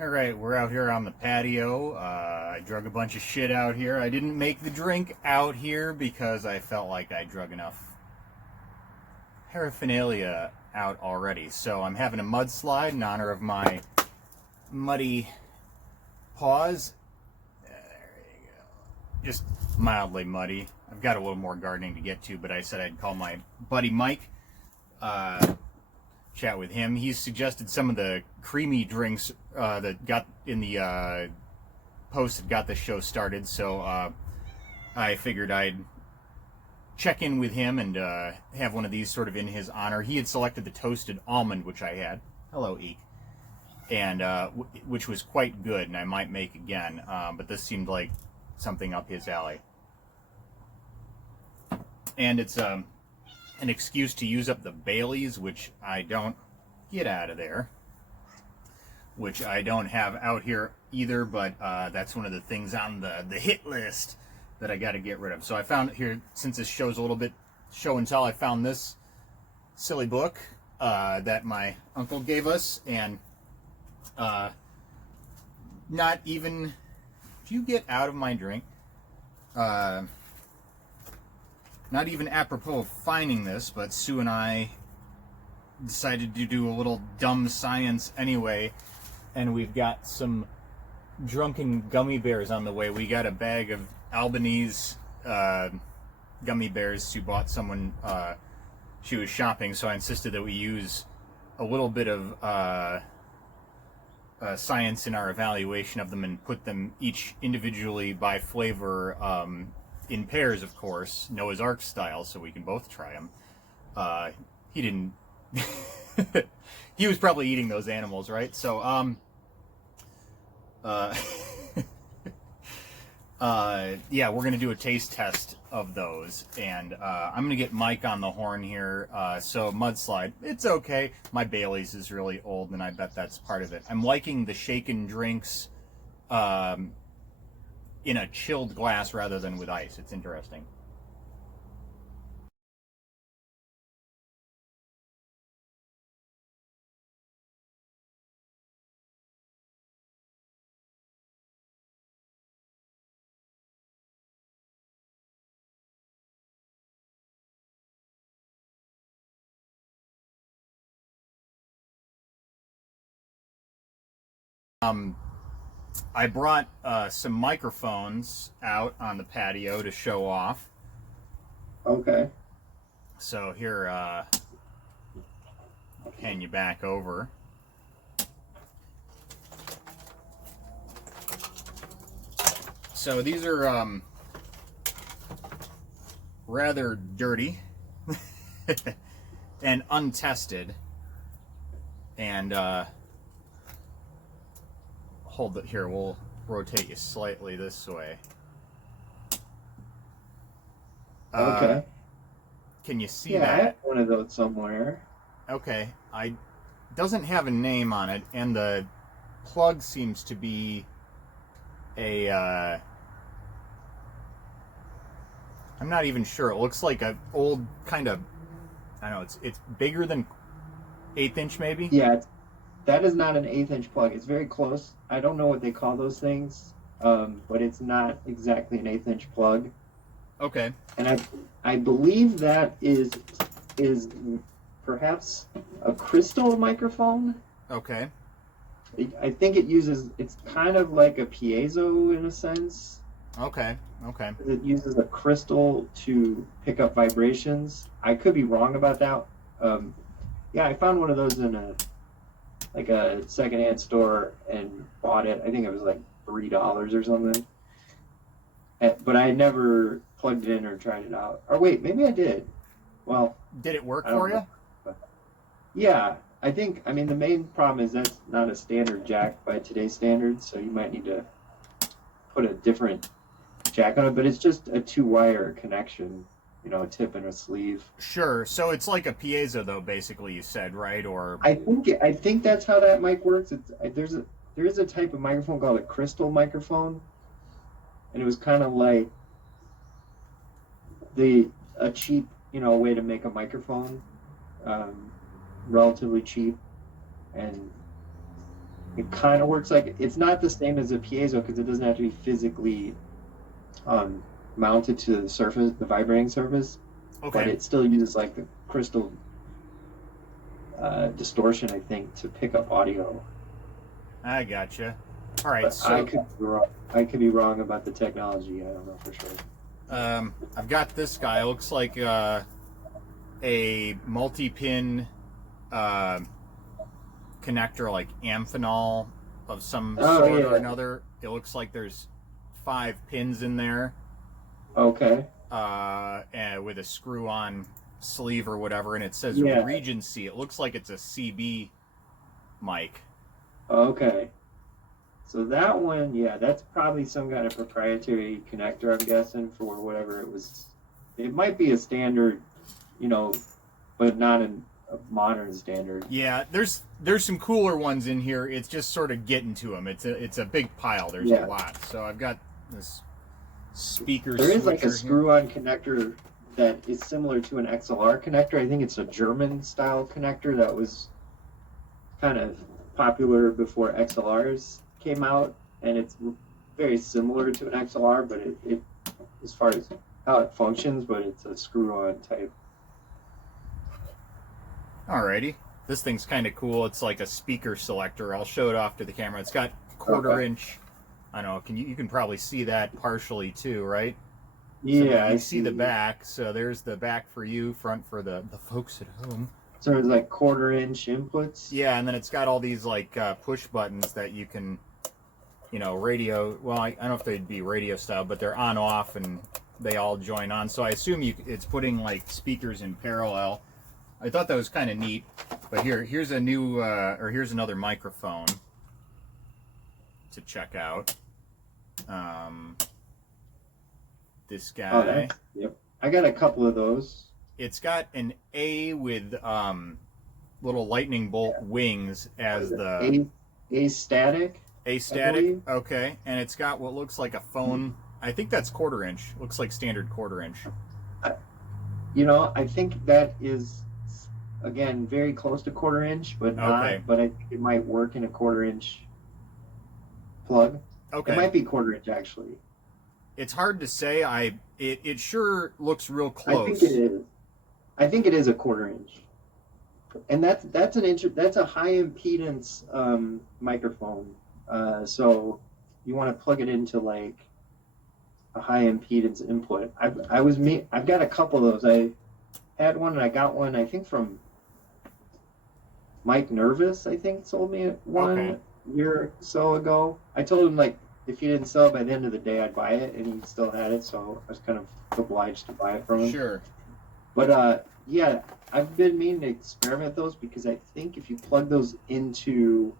All right, we're out here on the patio. I drug a bunch of shit out here. I didn't make the drink out here because I felt like I drug enough paraphernalia out already. So I'm having a mudslide in honor of my muddy paws. There you go. Just mildly muddy. I've got a little more gardening to get to, but I said I'd call my buddy Mike. Chat with him. He's suggested some of the creamy drinks that got in the post that got the show started, so I figured I'd check in with him and have one of these sort of in his honor. He had selected the toasted almond, which I had. Hello, Eek. And which was quite good, and I might make again, but this seemed like something up his alley. And it's an excuse to use up the Baileys, which I don't get out of there, which I don't have out here either, but that's one of the things on the hit list that I got to get rid of. So I found here, since this show's a little bit show and tell, I found this silly book that my uncle gave us, and not even, do you get out of my drink? Not even apropos of finding this, but Sue and I decided to do a little dumb science anyway, and we've got some drunken gummy bears on the way. We got a bag of Albanese gummy bears. Sue bought someone, she was shopping, so I insisted that we use a little bit of science in our evaluation of them and put them each individually by flavor, in pairs, of course, Noah's Ark style, so we can both try them. He didn't. He was probably eating those animals, right? So, yeah, we're gonna do a taste test of those, and I'm gonna get Mike on the horn here. So Mudslide, it's okay. My Bailey's is really old, and I bet that's part of it. I'm liking the shaken drinks. In a chilled glass rather than with ice. It's interesting. I brought some microphones out on the patio to show off. Okay. So here, I'll hand you back over. So these are rather dirty and untested, and hold it here. We'll rotate you slightly this way. Okay. Can you see Yeah, I that? have one of those somewhere. Okay. Doesn't have a name on it, and the plug seems to be a I'm not even sure. It looks like an old kind of, I don't know, it's bigger than 1/8 inch maybe. Yeah, that is not an 1/8 inch plug. It's very close. I don't know what they call those things, but it's not exactly an 1/8 inch plug. Okay. And I believe that is perhaps a crystal microphone. Okay. I think it's kind of like a piezo in a sense. Okay. Okay. It uses a crystal to pick up vibrations. I could be wrong about that. Yeah, I found one of those in a secondhand store and bought it. I think it was like $3 or something. But I never plugged it in or tried it out. Or wait, maybe I did. Well, Did it work I don't for you? know. But yeah, I mean, the main problem is that's not a standard jack by today's standards, so you might need to put a different jack on it. But it's just a 2-wire connection, a tip and a sleeve. Sure. So it's like a piezo, though, basically. You said, right? Or I think that's how that mic works. There is a type of microphone called a crystal microphone, and it was kind of like a cheap way to make a microphone, relatively cheap, and It kind of works like it's not the same as a piezo because it doesn't have to be physically mounted to the surface, the vibrating surface, but Okay. it still uses like the crystal distortion, I think, to pick up audio. I gotcha. All right, But so I could be wrong about the technology. I don't know for sure. I've got this guy. It looks like a multi-pin connector, like Amphenol of some Oh sort or yeah. another. It looks like there's 5 pins in there, Okay. and with a screw-on sleeve or whatever, and it says Yeah. Regency. It looks like it's a CB mic. Okay. So that one, yeah, that's probably some kind of proprietary connector, I'm guessing, for whatever it was. It might be a standard, you know, but not a modern standard. Yeah, there's some cooler ones in here. It's just sort of getting to them. It's a big pile. There's a Yeah. lot. So I've got this speaker There is like a switcher here. screw-on connector that is similar to an XLR connector. I think it's a German style connector that was kind of popular before XLRs came out, and it's very similar to an XLR, but it as far as how it functions, but it's a screw-on type. Alrighty. This thing's kind of cool. It's like a speaker selector. I'll show it off to the camera. It's got quarter inch. I don't know. You can probably see that partially too, right? Yeah, So you I see the back. So there's the back for you, front for the folks at home. So it's like quarter-inch inputs. Yeah, and then it's got all these like push buttons that you can, radio. Well, I don't know if they'd be radio style, but they're on off and they all join on. So I assume it's putting like speakers in parallel. I thought that was kind of neat. But here's a new here's another microphone to check out. This guy. Oh, yep. I got a couple of those. It's got an A with little lightning bolt wings as the A static. A static. Okay, and it's got what looks like a phone. I think that's quarter inch. Looks like standard quarter inch. I think that is again very close to quarter inch, but not. Okay. But I think it might work in a quarter inch plug. Okay. It might be quarter inch actually. It's hard to say. It sure looks real close. I think it is. I think it is a quarter inch, and that's a high impedance microphone. So you want to plug it into like a high impedance input. I've got a couple of those. I had one and I got one. I think from Mike Nervous. I think sold me one year or so ago. I told him like if he didn't sell it by the end of the day, I'd buy it, and he still had it. So I was kind of obliged to buy it from him. Sure. But yeah, I've been meaning to experiment those because I think if you plug those into,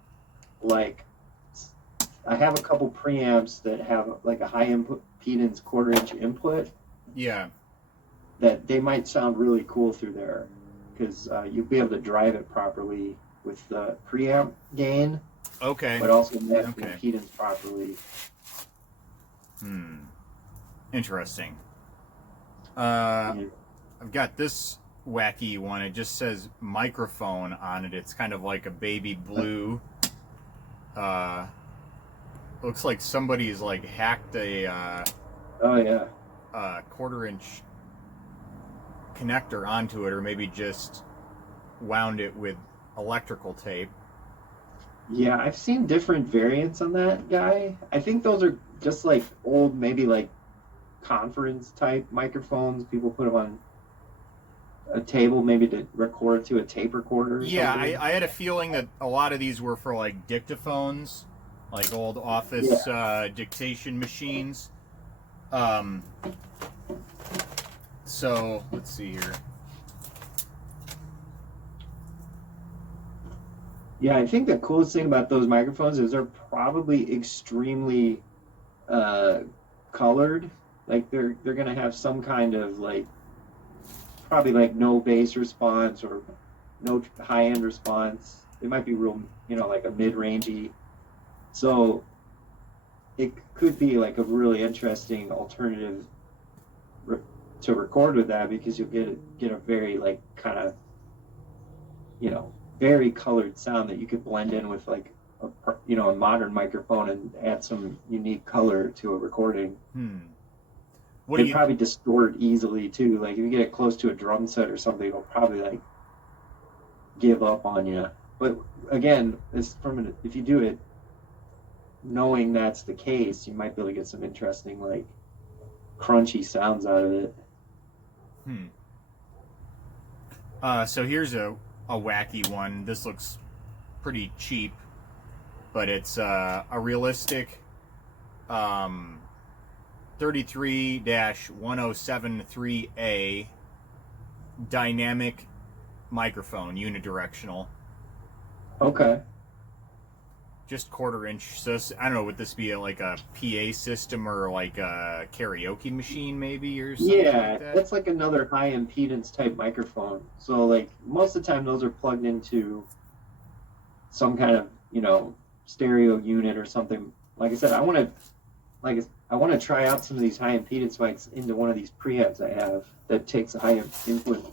like, I have a couple preamps that have like a high impedance quarter inch input. Yeah. That they might sound really cool through there because you'll be able to drive it properly with the preamp gain. Okay. But also match the impedance properly. Interesting. Yeah. I've got this wacky one. It just says microphone on it. It's kind of like a baby blue. Looks like somebody's like hacked a quarter inch connector onto it, or maybe just wound it with electrical tape. Yeah, I've seen different variants on that guy. I think those are just like old, maybe like conference type microphones. People put them on a table maybe to record to a tape recorder. Yeah, I had a feeling that a lot of these were for like dictaphones, like old office dictation machines. So let's see here. Yeah, I think the coolest thing about those microphones is they're probably extremely colored. Like they're gonna have some kind of like probably like no bass response or no high end response. It might be real, like a mid rangey. So it could be like a really interesting alternative to record with that because you'll get a very like kind of very colored sound that you could blend in with like a modern microphone and add some unique color to a recording. What do They you? probably distort easily too. Like if you get it close to a drum set or something, it'll probably like give up on you. But again, if you do it knowing that's the case, you might be able to get some interesting like crunchy sounds out of it. So here's a wacky one. This looks pretty cheap, but it's a realistic 33-1073A dynamic microphone, unidirectional. Okay. Just 1/4 inch. So I don't know, would this be like a PA system or like a karaoke machine maybe or something like that? That's like another high impedance type microphone. So like most of the time those are plugged into some kind of, stereo unit or something. Like I said, I want to try out some of these high impedance mics into one of these preamps I have that takes a high input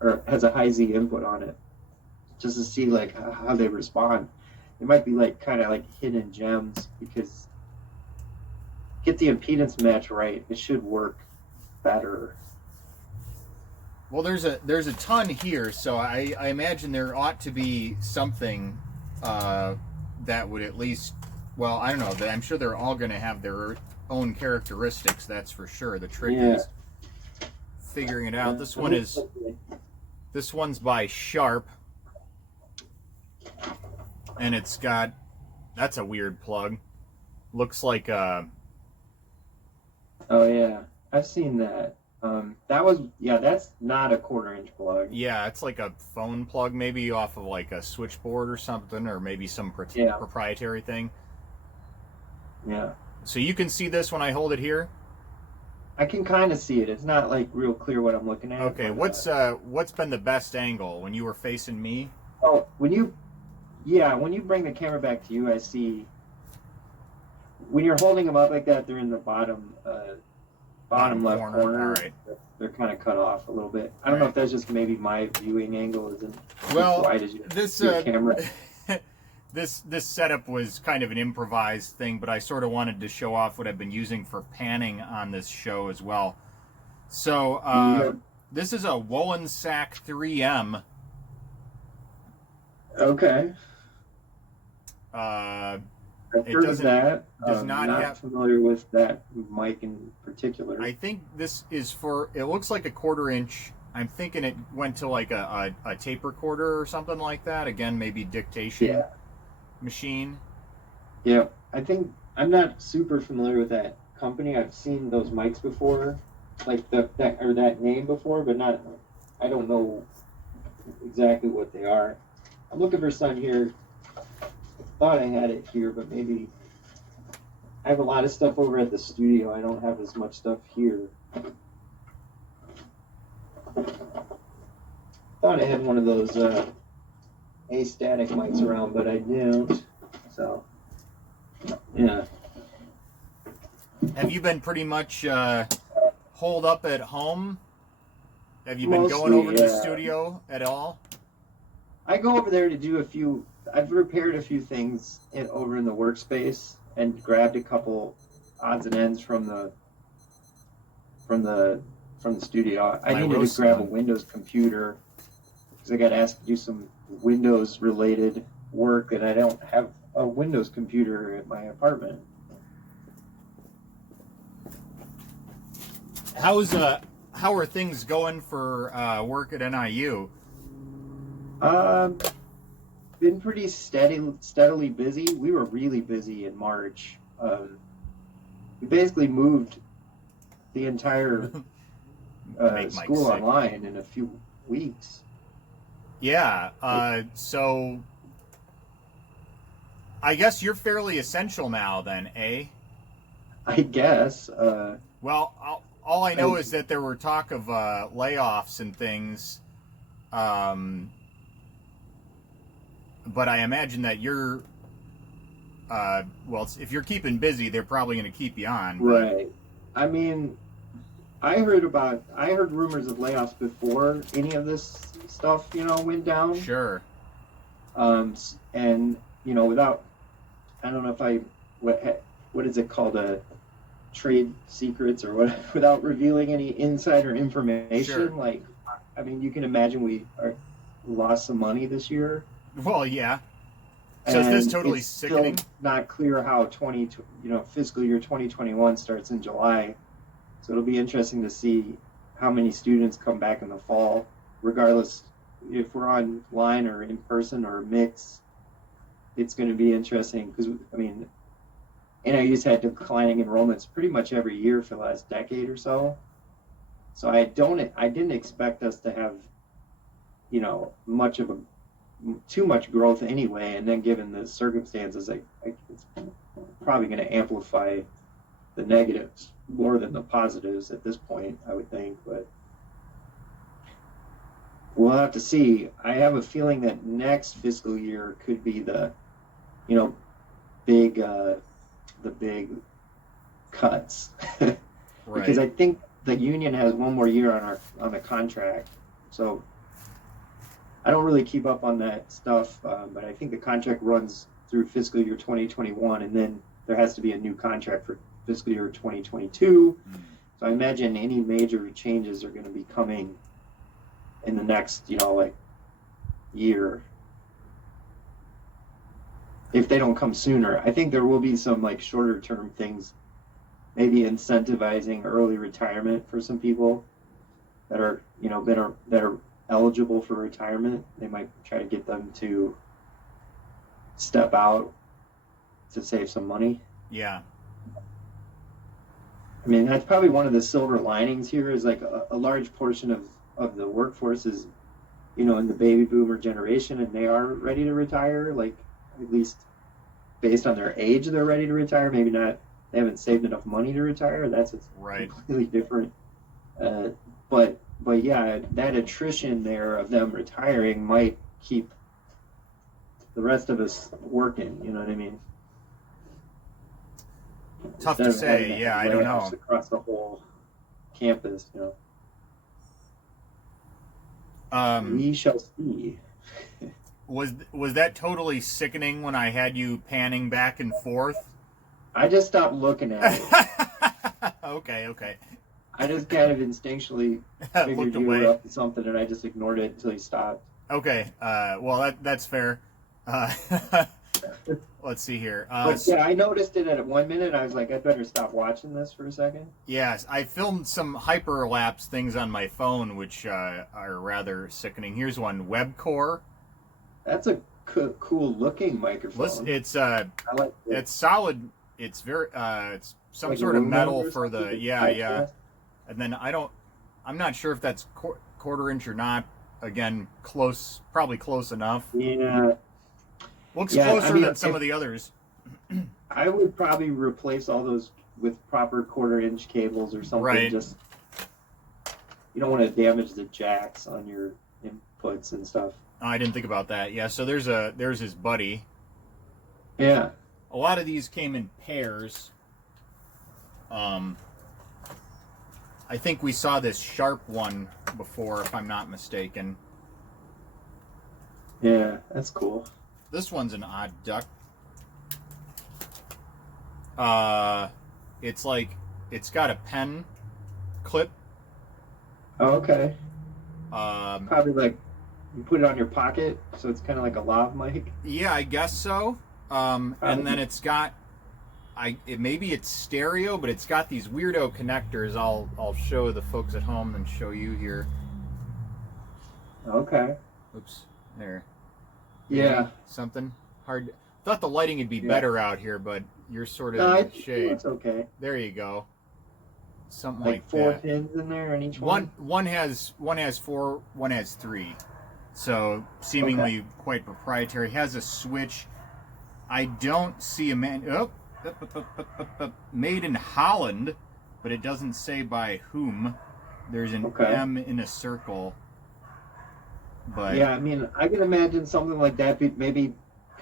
or has a high Z input on it, just to see like how they respond. It might be like kind of like hidden gems, because get the impedance match right, it should work better. Well, there's a ton here, so I imagine there ought to be something that would at least, well, I don't know, I'm sure they're all going to have their own characteristics, that's for sure. The trick is figuring it out. This one's by Sharp, and it's got, that's a weird plug. Looks like a... Oh yeah, I've seen that. That's not a 1/4 inch plug. Yeah, it's like a phone plug, maybe off of like a switchboard or something, or maybe some proprietary thing. Yeah. So you can see this when I hold it here? I can kind of see it. It's not like real clear what I'm looking at. Okay, what's been the best angle? When you were facing me? Oh, when you bring the camera back to you, I see when you're holding them up like that, they're in the bottom left corner. All right. They're kind of cut off a little bit. I don't know if that's just maybe my viewing angle isn't as wide as your camera. This setup was kind of an improvised thing, but I sort of wanted to show off what I've been using for panning on this show as well. So this is a Wollensack 3M. Okay. I've heard of that. Not familiar with that mic in particular. I think this is for, it looks like a 1/4 inch. I'm thinking it went to like a tape recorder or something like that. Again, maybe dictation machine. Yeah, I think, I'm not super familiar with that company. I've seen those mics before, like that name before, but I don't know exactly what they are. I'm looking for some here. Thought I had it here, but maybe I have a lot of stuff over at the studio. I don't have as much stuff here. Thought I had one of those astatic mics around, but I didn't. So, yeah. Have you been pretty much holed up at home? Have you been going over to the studio at all? I go over there to do a few. I've repaired a few things over in the workspace and grabbed a couple odds and ends from the studio. I needed to grab a Windows computer because I got asked to do some Windows related work, and I don't have a Windows computer at my apartment. How are things going for work at NIU? Been pretty steadily busy. We were really busy in March. We basically moved the entire school online in a few weeks. Yeah. So I guess you're fairly essential now then, eh? I guess. Well, all I know is that there were talk of layoffs and things. But I imagine that you're, if you're keeping busy, they're probably going to keep you on. Right. I mean, I heard rumors of layoffs before any of this stuff, went down. Sure. And without, I don't know if what is it called, trade secrets or what, without revealing any insider information. Sure. Like, I mean, you can imagine we lost some money this year. Well, yeah. So is this totally it's sickening? Still not clear how fiscal year 2021 starts in July. So it'll be interesting to see how many students come back in the fall, regardless if we're online or in person or mixed. It's going to be interesting because, I mean, NIU's had declining enrollments pretty much every year for the last decade or so. So I didn't expect us to have, too much growth anyway. And then given the circumstances, it's probably going to amplify the negatives more than the positives at this point, I would think. But we'll have to see. I have a feeling that next fiscal year could be the, big, the big cuts. Right. Because I think the union has one more year on the contract. So I don't really keep up on that stuff, but I think the contract runs through fiscal year 2021, and then there has to be a new contract for fiscal year 2022. So I imagine any major changes are going to be coming in the next, year. If they don't come sooner, I think there will be some shorter term things, maybe incentivizing early retirement for some people that are, that are eligible for retirement. They might try to get them to step out to save some money. Yeah. I mean, that's probably one of the silver linings here is a large portion of the workforce is, in the baby boomer generation, and they are ready to retire, at least based on their age, they're ready to retire. Maybe not, they haven't saved enough money to retire. That's right. Completely different. But yeah, that attrition there of them retiring might keep the rest of us working. You know what I mean? Tough to say. Yeah, I don't know. Across the whole campus, we shall see. Was that totally sickening when I had you panning back and forth? I just stopped looking at it. Okay. I just kind of instinctually figured you were up to something, and I just ignored it until you stopped. Okay. Well, that's fair. Let's see here. Yeah, I noticed it at 1 minute. I was like, I better stop watching this for a second. Yes, I filmed some hyperlapse things on my phone, which are rather sickening. Here's one, Webcore. That's a cool looking microphone. It's I like it. It's solid. It's very it's some sort of metal for the yeah. And then I'm not sure if that's quarter inch or not. Again, probably close enough. Yeah. Looks closer than some of the others. I would probably replace all those with proper quarter-inch cables or something. Right. Just, you don't want to damage the jacks on your inputs and stuff. Oh, I didn't think about that. Yeah, so there's his buddy. Yeah. A lot of these came in pairs. I think we saw this Sharp one before, if I'm not mistaken. Yeah, that's cool. This one's an odd duck. It's got a pen clip. Oh, okay. Probably you put it on your pocket, so it's kind of like a lav mic. Yeah, I guess so. And then it's got, maybe it's stereo, but it's got these weirdo connectors. I'll show the folks at home and show you here. Okay. Oops, there. Yeah. Something hard. Thought the lighting would be better out here, but you're sort of in the shade. It's okay. There you go. Something like four that. pins in there in each one. One has four. One has three. So seemingly quite proprietary. Has a switch. I don't see a made in Holland, but it doesn't say by whom. There's an M in a circle. But yeah, I mean, I can imagine something like that maybe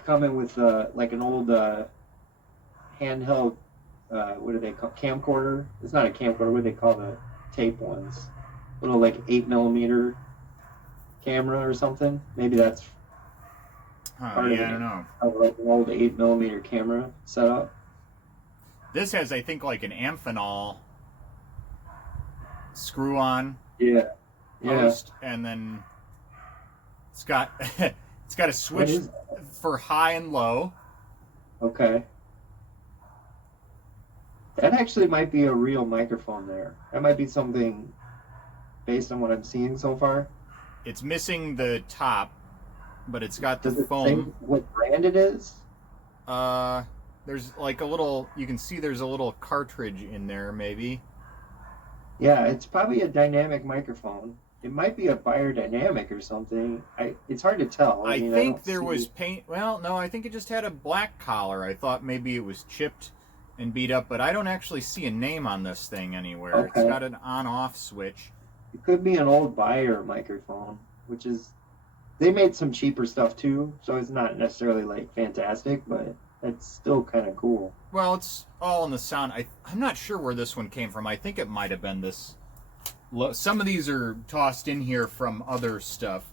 coming with like an old handheld, what do they call, camcorder? It's not a camcorder. What do they call the tape ones? Little 8mm camera or something. Maybe that's Huh, part yeah, I don't know. of like an old 8 millimeter camera setup. This has, I think, like an Amphenol screw-on Yeah, yeah. post, and then it's got it's got a What switch is for high and low. Okay. That actually might be a real microphone there. That might be something based on what I'm seeing so far. It's missing the top, but it's got the Does it say foam. what brand it is? Uh, there's like a little. You can see there's a little cartridge in there, maybe. Yeah, it's probably a dynamic microphone. It might be a biodynamic or something. It's hard to tell. I I mean, I think don't there was see. paint. Well, no, I think it just had a black collar. I thought maybe it was chipped and beat up, but I don't actually see a name on this thing anywhere. It's Okay. got an on-off switch. It could be an old Bayer microphone, which is they made some cheaper stuff too, so it's not necessarily like fantastic, but it's still kind of cool. Well, it's all in the sound. I'm not sure where this one came from. I think it might have been this. Some of these are tossed in here from other stuff.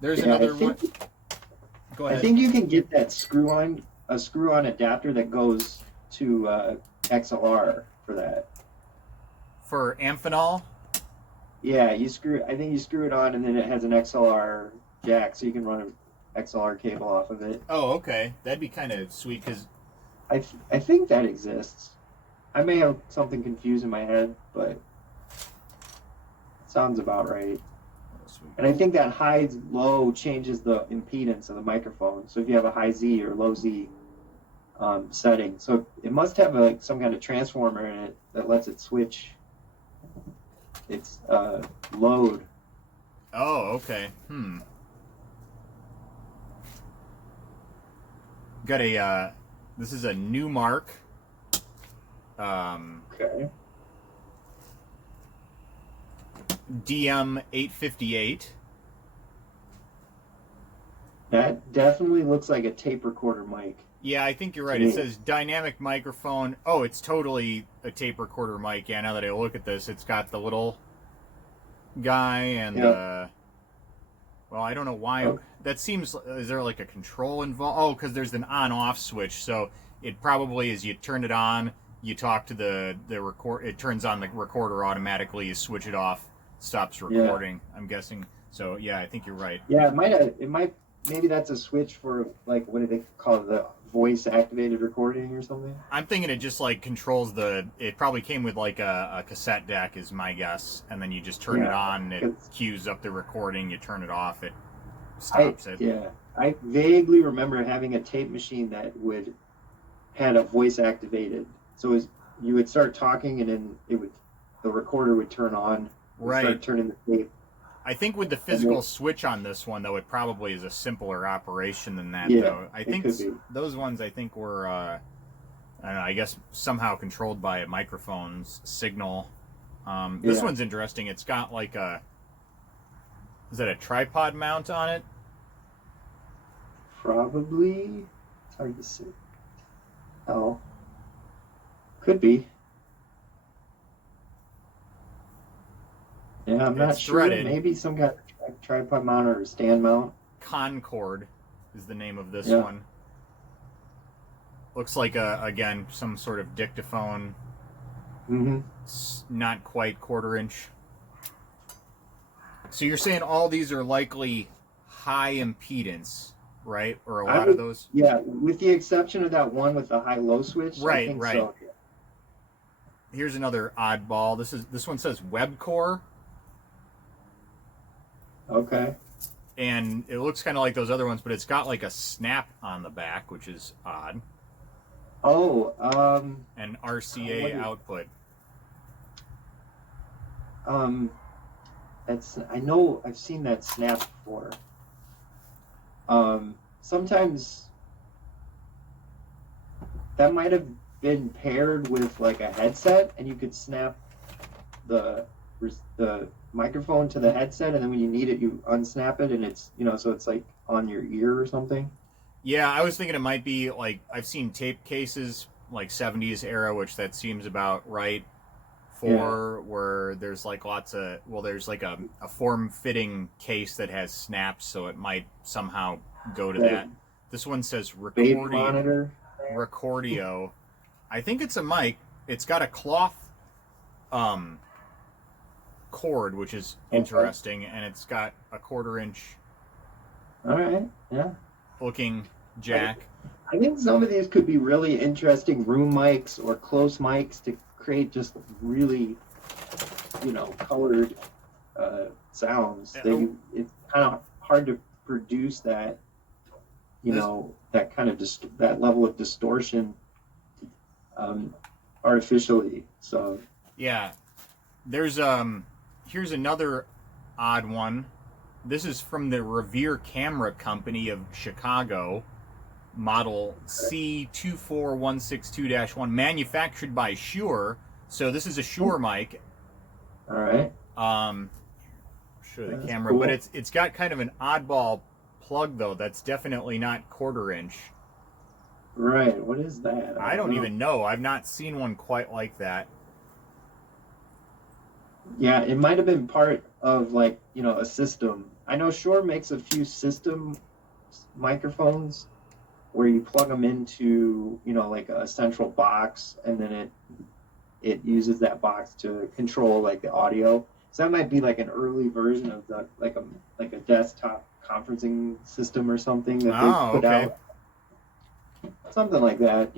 There's Yeah, another one. Go I ahead. think you can get that screw-on adapter that goes to XLR for that. For Amphenol. Yeah, I think you screw it on, and then it has an XLR jack, so you can run an XLR cable off of it. Oh, okay. That'd be kind of sweet because I think that exists. I may have something confused in my head, but it sounds about right. And I think that high low changes the impedance of the microphone. So if you have a high Z or low Z setting, so it must have like some kind of transformer in it that lets it switch its load. Oh, okay. Got a. This is a new mark. Okay. DM858. That definitely looks like a tape recorder mic. Yeah, I think you're right. It says dynamic microphone. Oh, it's totally a tape recorder mic. Yeah, now that I look at this, it's got the little guy and Yeah. well, I don't know why. Oh. That seems. Is there like a control involved? Oh, because there's an on-off switch. So it probably is. You turn it on. You talk to the record. It turns on the recorder automatically. You switch it off. Stops recording. Yeah. I'm guessing. So yeah, I think you're right. Yeah, it might. Maybe that's a switch for like what do they call it, the voice activated recording or something. I'm thinking it just like controls the. It probably came with like a cassette deck, is my guess, and then you just turn it on. It cues up the recording. You turn it off. It stops it. Yeah, I vaguely remember having a tape machine that had a voice activated. So you would start talking, and then the recorder would turn on. Right. Start turning the tape. I think with the physical switch on this one, though, it probably is a simpler operation than that. Yeah, though. I think those ones, I think, were, I don't know, I guess somehow controlled by a microphone's signal. This one's interesting. It's got like is that a tripod mount on it? Probably. It's hard to see. Oh. Could be. Yeah, I'm not sure. Threaded. Maybe some kind of tripod mount or stand mount. Concord is the name of this one. Looks like again some sort of dictaphone. Mm-hmm. It's not quite 1/4 inch. So you're saying all these are likely high impedance, right? Or a lot of those? Yeah, with the exception of that one with the high-low switch. Right, I think right. So. Here's another oddball. This one says Webcore. Okay. And it looks kind of like those other ones, but it's got like a snap on the back, which is odd. Oh, and RCA output. I know I've seen that snap before. Sometimes that might have been paired with like a headset, and you could snap the microphone to the headset, and then when you need it, you unsnap it, and it's so it's like on your ear or something. Yeah, I was thinking it might be like I've seen tape cases like 70s era, which that seems about right for where there's like there's like a form-fitting case that has snaps, so it might somehow go to that. This one says baby monitor. Recordio. I think it's a mic. It's got a cloth cord, which is interesting, and it's got a 1/4 inch All right, yeah. looking jack. I think some of these could be really interesting room mics or close mics to create just really, colored sounds. It's kind of hard to produce that, that kind of that level of distortion artificially. So yeah, there's here's another odd one. This is from the Revere Camera Company of Chicago, model C24162-1, manufactured by Shure. So this is a Shure mic. All right. Show the That's camera, cool. but it's got kind of an oddball plug though. That's definitely not 1/4 inch. Right. What is that? I don't even know. I've not seen one quite like that. Yeah, it might have been part of a system. I know Shure makes a few system microphones where you plug them into, like a central box, and then it uses that box to control the audio. So that might be an early version of the like a desktop conferencing system or something that they put out. Something like that,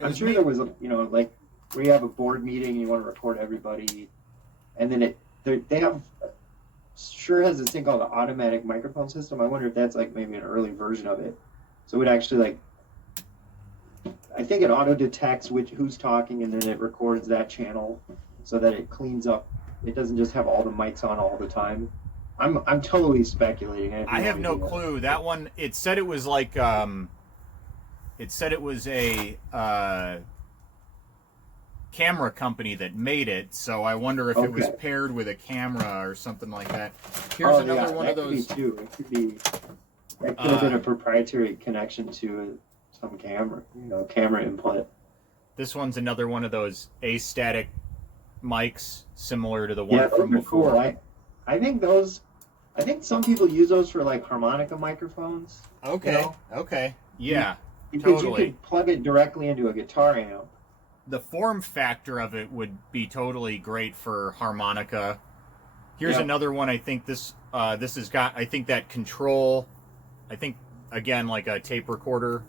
I'm sure there was where you have a board meeting and you want to record everybody, and then they have Shure has this thing called the automatic microphone system. I wonder if that's maybe an early version of it. So it would actually I think it auto detects who's talking, and then it records that channel so that it cleans up. It doesn't just have all the mics on all the time. I'm totally speculating. I have no clue. That one, it said it was it said it was a camera company that made it, so I wonder if it was paired with a camera or something like that. Here's another one of those. Could be too. It could be. That could have been a proprietary connection to some camera, camera input. This one's another one of those astatic mics, similar to the one from before. Cool. I think some people use those for harmonica microphones. Okay. Okay. Yeah. Because totally. You could plug it directly into a guitar amp. The form factor of it would be totally great for harmonica. Here's another one. I think this has got, I think that control, I think again like a tape recorder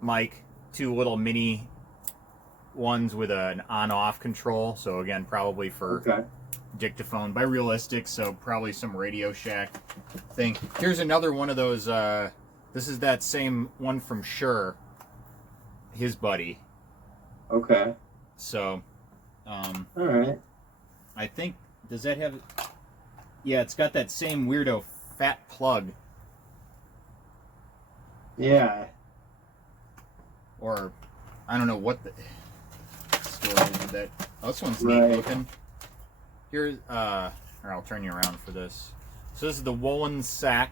mic, 2 little mini ones with an on-off control. So again, probably for dictaphone by Realistic. So probably some Radio Shack thing. Here's another one of those. This is that same one from Shure, his buddy. Okay. So, all right. I think, does that have? Yeah, it's got that same weirdo fat plug. Yeah. Or, I don't know what the story is with that. Oh, this one's neat looking. Here's, or I'll turn you around for this. So this is the Wolensk.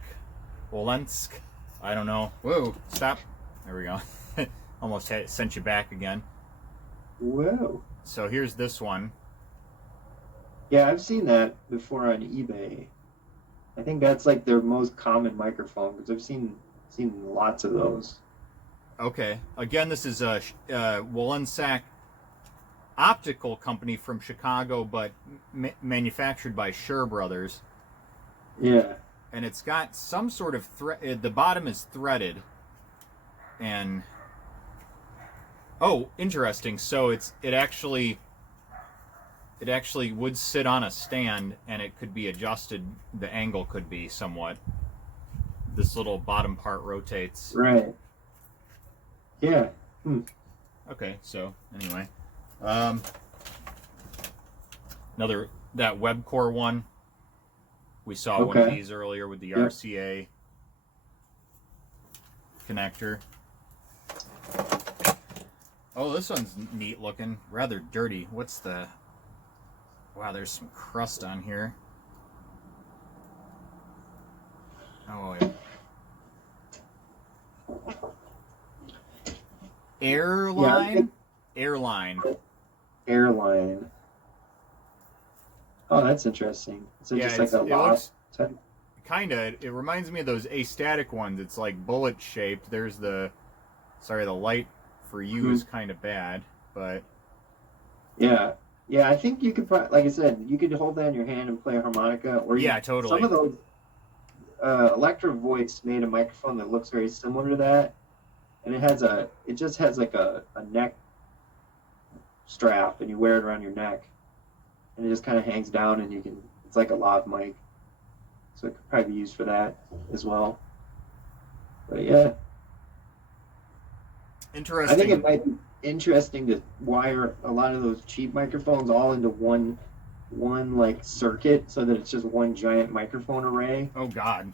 I don't know. Whoa, stop. There we go. Almost sent you back again. Whoa. So here's this one. Yeah, I've seen that before on eBay. I think that's their most common microphone because I've seen lots of those. Okay. Again, this is a Wolensk optical company from Chicago, but manufactured by Shure Brothers. Yeah. And it's got some sort of thread. The bottom is threaded, and interesting. So it actually would sit on a stand, and it could be adjusted. The angle could be somewhat. This little bottom part rotates. Right. Yeah. Okay. So anyway, another that Webcore one. We saw one of these earlier with the RCA connector. Oh, this one's neat looking. Rather dirty. What's the... Wow, there's some crust on here. Oh, yeah. Airline? Airline. Oh, that's interesting. Is it just a loft type? kinda. It reminds me of those astatic ones. It's like bullet shaped. There's the light for you is kind of bad, but Yeah. Yeah, I think you could like I said, you could hold that in your hand and play a harmonica, or yeah, totally. some of those Electro Voice made a microphone that looks very similar to that, and it just has like a neck strap, and you wear it around your neck, and it just kind of hangs down, and it's like a lav mic, so it could probably be used for that as well. But yeah, Interesting. I think it might be interesting to wire a lot of those cheap microphones all into one like circuit, so that it's just one giant microphone array. Oh God.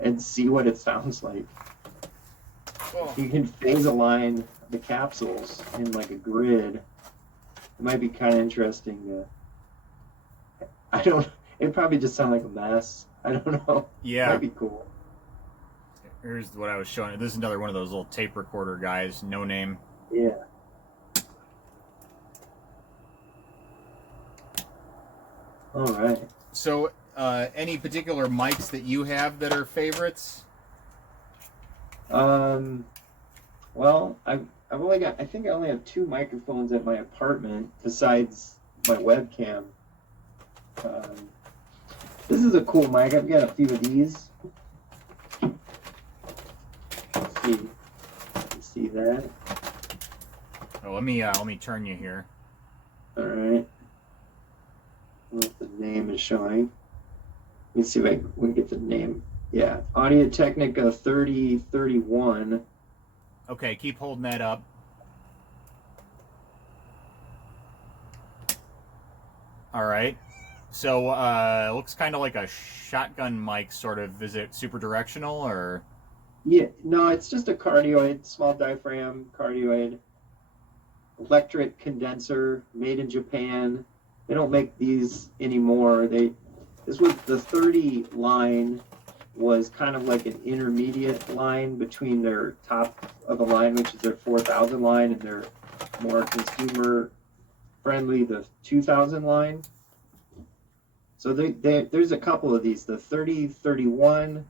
And see what it sounds like. Oh. You can phase align the capsules in like a grid. It might be kind of interesting. It probably just sound like a mess. I don't know. Yeah. It might be cool. Here's what I was showing you. This is another one of those little tape recorder guys, no name. Yeah. All right. So, any particular mics that you have that are favorites? Well, I think I only have 2 microphones at my apartment besides my webcam. This is a cool mic. I've got a few of these. Let's see. You see that? Oh, let me turn you here. All right. What the name is showing. Let me see if I can get the name. Yeah, Audio Technica 3031. Okay, keep holding that up. All right. So, looks kind of like a shotgun mic, sort of. Is it super directional, or? Yeah, no, it's just a cardioid, small diaphragm cardioid. Electric condenser, made in Japan. They don't make these anymore. This was the 30 line was kind of like an intermediate line between their top of the line, which is their 4000 line, and their more consumer friendly, the 2000 line. So there's a couple of these, the 3031,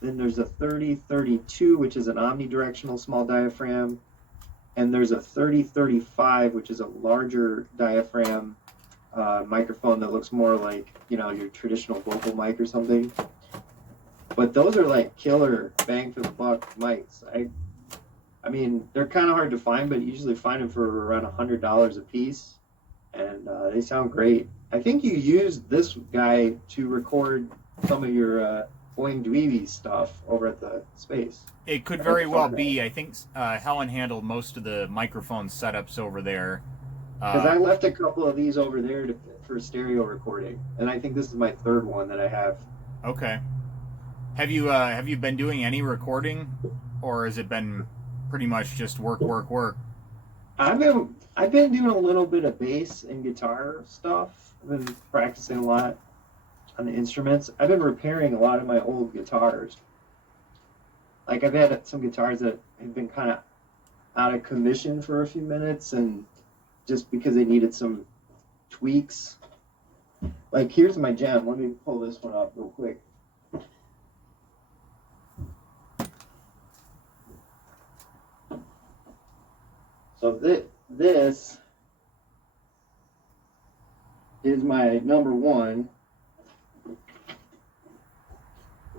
then there's a 3032, which is an omnidirectional small diaphragm, and there's a 3035, which is a larger diaphragm microphone that looks more like, your traditional vocal mic or something. But those are like killer bang for the buck mics. I mean, they're kind of hard to find, but you usually find them for around $100 a piece, and they sound great. I think you used this guy to record some of your Boing Dweeby stuff over at the space. It could very well be. I think Helen handled most of the microphone setups over there. Because I left a couple of these over there for stereo recording, and I think this is my 3rd one that I have. Okay. Have you been doing any recording, or has it been pretty much just work? I've been doing a little bit of bass and guitar stuff. I've been practicing a lot on the instruments. I've been repairing a lot of my old guitars. Like, I've had some guitars that have been kind of out of commission for a few minutes, and just because they needed some tweaks. Like, here's my gem. Let me pull this one up real quick. So this is my number 1.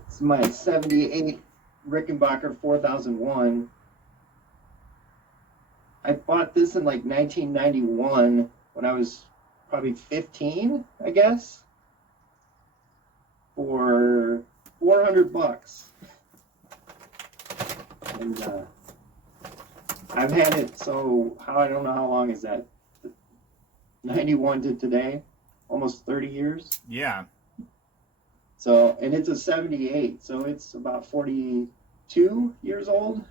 It's my 78 Rickenbacker 4001. I bought this in like 1991 when I was probably 15, I guess, for $400. And I've had it, so I don't know how long is that? 91 to today, almost 30 years. Yeah. So, and it's a 78, so it's about 42 years old.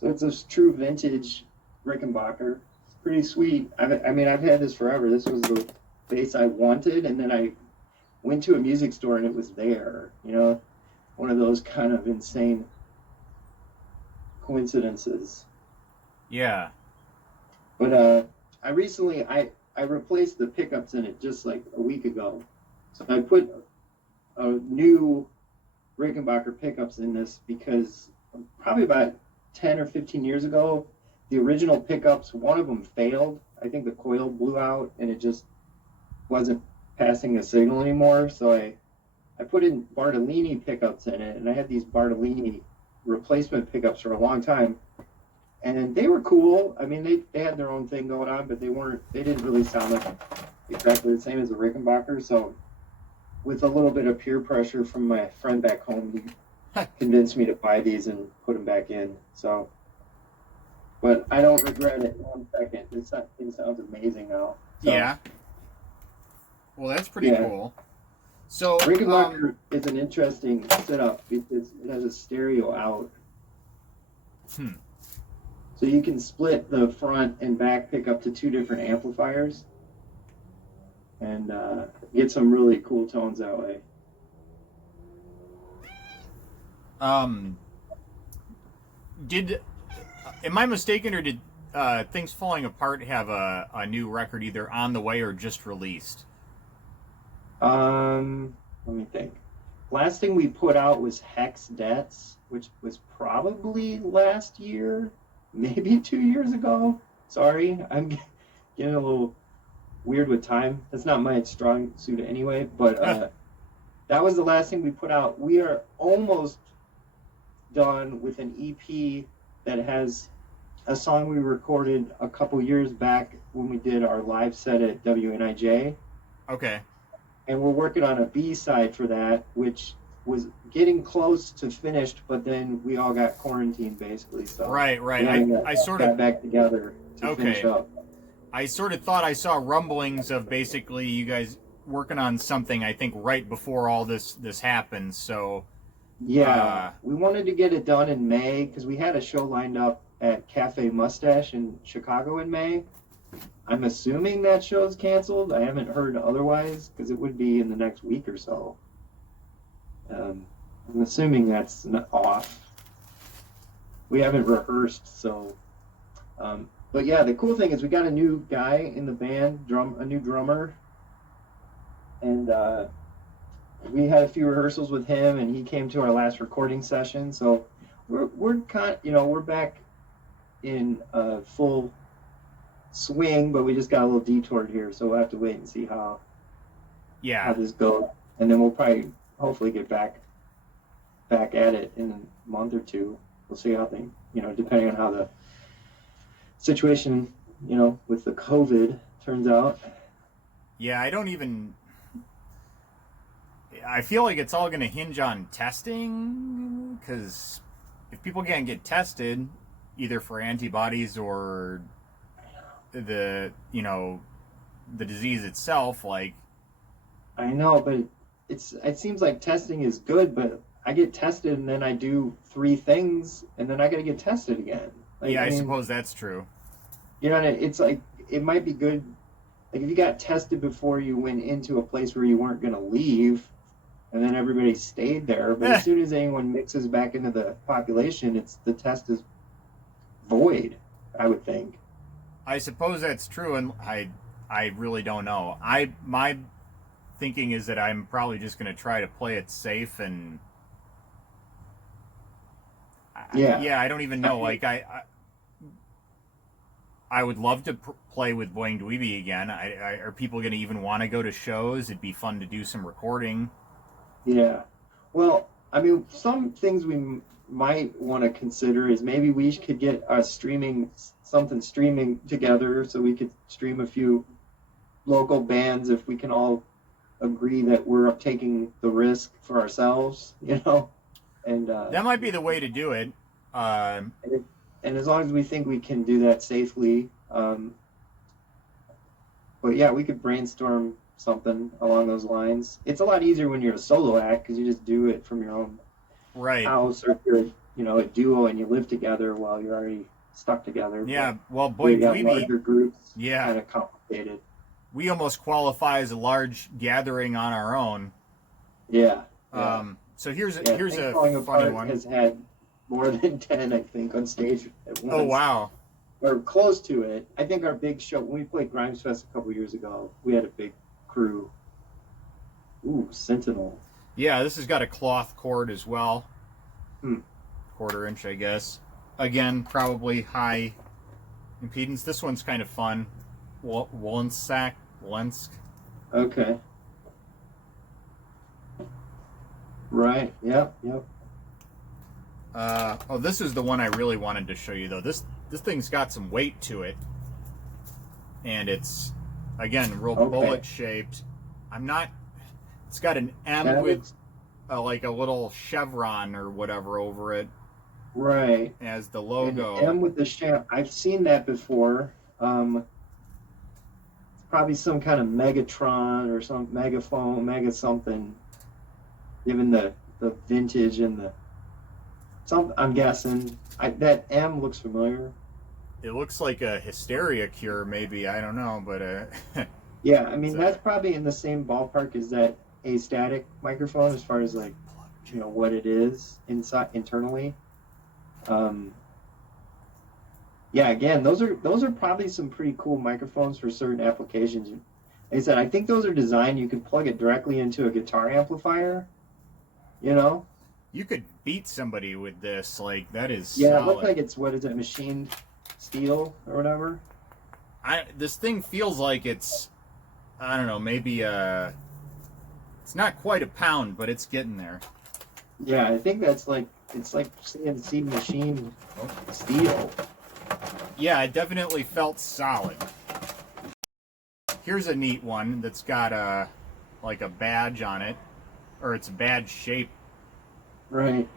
So it's a true vintage Rickenbacker. It's pretty sweet. I mean, I've had this forever. This was the bass I wanted, and then I went to a music store and it was there. One of those kind of insane coincidences. Yeah. But I recently I replaced the pickups in it just like a week ago. So I put new Rickenbacker pickups in this because probably about 10 or 15 years ago, the original pickups, one of them failed. I think the coil blew out and it just wasn't passing a signal anymore. So I put in Bartolini pickups in it, and I had these Bartolini replacement pickups for a long time. And they were cool. I mean, they had their own thing going on, but they didn't really sound like exactly the same as the Rickenbacker. So with a little bit of peer pressure from my friend back home, he convinced me to buy these and put them back in. So, but I don't regret it 1 second. This thing sounds amazing now. So, yeah. Well, that's pretty cool. So Rickenbacker is an interesting setup because it has a stereo out. So you can split the front and back pickup to 2 different amplifiers and get some really cool tones that way. Am I mistaken, or did Things Falling Apart have a new record either on the way or just released? Let me think. Last thing we put out was Hex Debts, which was probably last year, maybe 2 years ago. Sorry, I'm getting a little weird with time. That's not my strong suit anyway, but that was the last thing we put out. We are almost done with an EP that has a song we recorded a couple years back when we did our live set at WNIJ. Okay. And we're working on a B-side for that, which was getting close to finished, but then we all got quarantined basically. So right. I sort of got back together to finish up. I sort of thought I saw rumblings of basically you guys working on something, I think, right before all this happened. So yeah, we wanted to get it done in May because we had a show lined up at Cafe Mustache in Chicago in May. I'm assuming that show's canceled. I haven't heard otherwise because it would be in the next week or so. I'm assuming that's off. We haven't rehearsed, so. But yeah, the cool thing is we got a new guy in the band, a new drummer, and we had a few rehearsals with him, and he came to our last recording session. So we're back in full swing, but we just got a little detoured here, so we'll have to wait and see how this goes, and then we'll probably hopefully get back at it in a month or two. We'll see how things, depending on how the situation, with the COVID turns out. Yeah, I feel like it's all going to hinge on testing, because if people can't get tested, either for antibodies or the disease itself, like. I know, but it seems like testing is good, but I get tested and then I do 3 things and then I got to get tested again. Like, I suppose that's true. It's like, it might be good, like if you got tested before you went into a place where you weren't going to leave and then everybody stayed there, but as soon as anyone mixes back into the population, the test is void, I would think. I suppose that's true, and I really don't know. My thinking is that I'm probably just going to try to play it safe, and I don't even know. Like I would love to play with Boing Dweeby again. Are people going to even want to go to shows? It'd be fun to do some recording. Yeah. Well, I mean, some things we might want to consider is maybe we could get something streaming together, so we could stream a few local bands if we can all agree that we're taking the risk for ourselves, and that might be the way to do it. And as long as we think we can do that safely, but yeah, we could brainstorm something along those lines. It's a lot easier when you're a solo act because you just do it from your own house, or if you're a duo and you live together while you're already stuck together. Yeah, well, Boing Dweeby, larger groups, yeah, kind of complicated. We almost qualify as a large gathering on our own. Yeah. So here's a funny one. Has had more than 10, I think, on stage at once. Oh wow. Or close to it. I think our big show, when we played Grimes Fest a couple years ago, we had a big crew. Ooh, Sentinel. Yeah, this has got a cloth cord as well. Hmm. 1/4 inch, I guess. Again, probably high impedance. This one's kind of fun. Lensk. Okay. Right. Yep. Yep. Oh, this is the one I really wanted to show you, though. This thing's got some weight to it, and it's, again, real bullet shaped. I'm not. It's got an M with like a little chevron or whatever over it. Right. As the logo. An M with the chevron. I've seen that before. It's probably some kind of Megatron or some megaphone, mega something. Given the vintage and the I'm guessing that M looks familiar. It looks like a hysteria cure, maybe. I don't know, but yeah, I mean that's probably in the same ballpark as that A-static microphone as far as like what it is internally. Yeah, again, those are probably some pretty cool microphones for certain applications. Like I said, I think those are designed you can plug it directly into a guitar amplifier. You could beat somebody with this. Like, that is yeah, solid. it looks like it's, what is it, machined steel or whatever. This thing feels like it's, I don't know, maybe it's not quite a pound, but it's getting there. Yeah, I think it's like CNC machined steel. Yeah, it definitely felt solid. Here's a neat one that's got like a badge on it, or it's a badge shape. Right.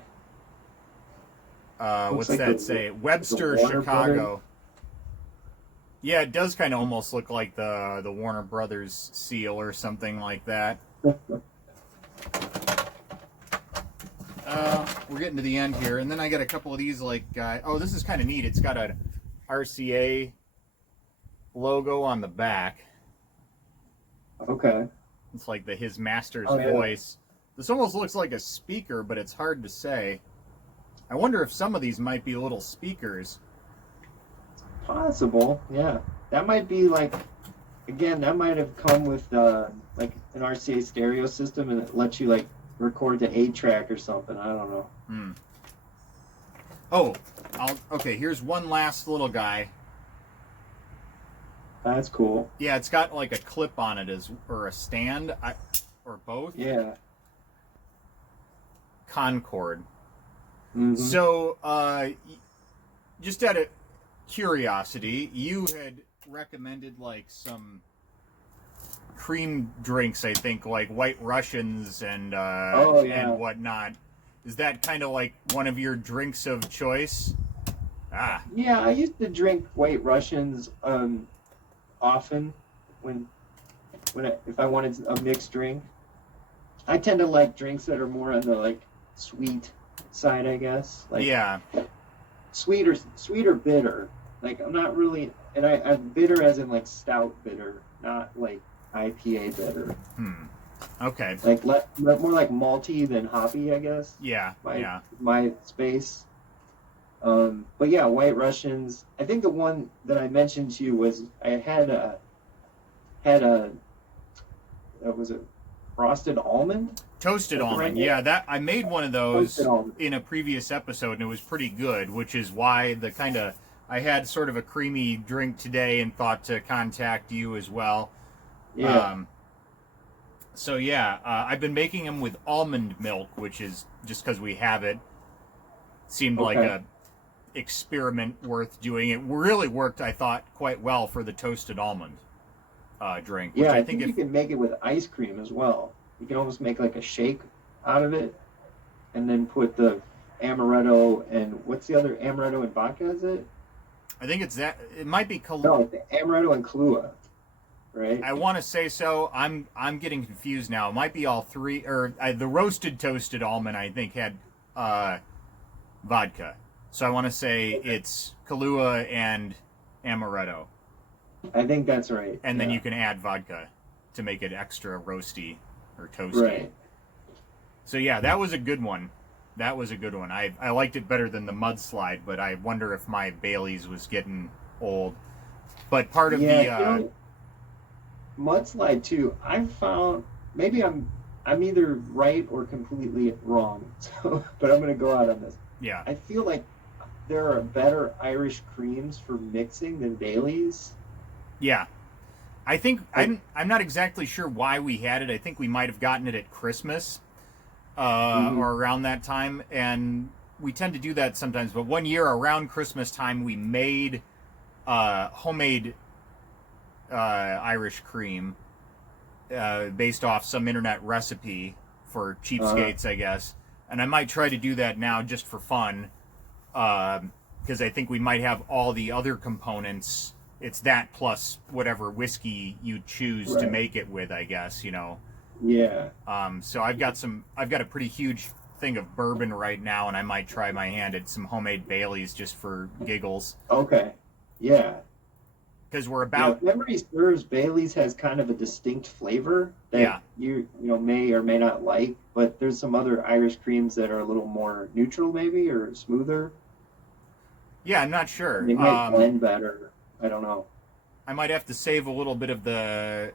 What's like that say? Webster, Chicago. Brother. Yeah, it does kind of almost look like the Warner Brothers seal or something like that. We're getting to the end here, and then I got a couple of these like, oh, this is kind of neat. It's got a RCA logo on the back. Okay. It's like his master's voice. This almost looks like a speaker, but it's hard to say. I wonder if some of these might be little speakers. Possible, yeah. That might be like, again, that might have come with like an RCA stereo system, and it lets you like record to 8-track or something. I don't know. Oh, okay. Here's one last little guy. That's cool. Yeah, it's got like a clip on it, or a stand, or both. Yeah. Concord. Mm-hmm. So, just out of curiosity, you had recommended like some cream drinks, I think, like White Russians and and whatnot. Is that kind of like one of your drinks of choice? Yeah, I used to drink White Russians often if I wanted a mixed drink. I tend to like drinks that are more on the like sweet side, I guess. Like, yeah. Sweet or bitter. Like, I'm not really, and I'm bitter as in like stout bitter, not like IPA bitter. Okay. Like more like malty than hoppy, I guess. Yeah. My space. But yeah, White Russians. I think the one that I mentioned to you was I had a was it frosted almond? Toasted almond, yeah. That I made one of those in a previous episode, and it was pretty good. Which is why I had sort of a creamy drink today, and thought to contact you as well. Yeah. So yeah, I've been making them with almond milk, which is just because we have it. Seemed like a experiment worth doing. It really worked, I thought, quite well for the toasted almond drink. Which I think you can make it with ice cream as well. You can almost make like a shake out of it, and then put the amaretto and what's the other, amaretto and vodka, is it? I think it's that. It might be Kahlua. No, the amaretto and Kahlua, right? I want to say so. I'm getting confused now. It might be all three, or the roasted toasted almond I think had vodka. So I want to say it's Kahlua and amaretto. I think that's right. And then you can add vodka to make it extra roasty or toasty. Right. So yeah, that was a good one. I liked it better than the Mudslide, but I wonder if my Bailey's was getting old. But part of Mudslide too, I found, maybe I'm either right or completely wrong. So, but I'm gonna go out on this. Yeah. I feel like there are better Irish creams for mixing than Bailey's. Yeah. I think Like, I'm not exactly sure why we had it. I think we might have gotten it at Christmas, mhm. or around that time, and we tend to do that sometimes. But one year around Christmas time, we made homemade Irish cream based off some internet recipe for uh, cheapskates, I guess. And I might try to do that now just for fun, because I think we might have all the other components. It's that plus whatever whiskey you choose to right. make it with, I guess, you know. Yeah. So I've got a pretty huge thing of bourbon right now, and I might try my hand at some homemade Baileys just for giggles. Okay. Yeah. Because we're Yeah. about, If memory serves, Bailey's has kind of a distinct flavor that yeah, you may or may not like, but there's some other Irish creams that are a little more neutral, maybe, or smoother. yeah, I'm not sure. They might blend better. I don't know. I might have to save a little bit of the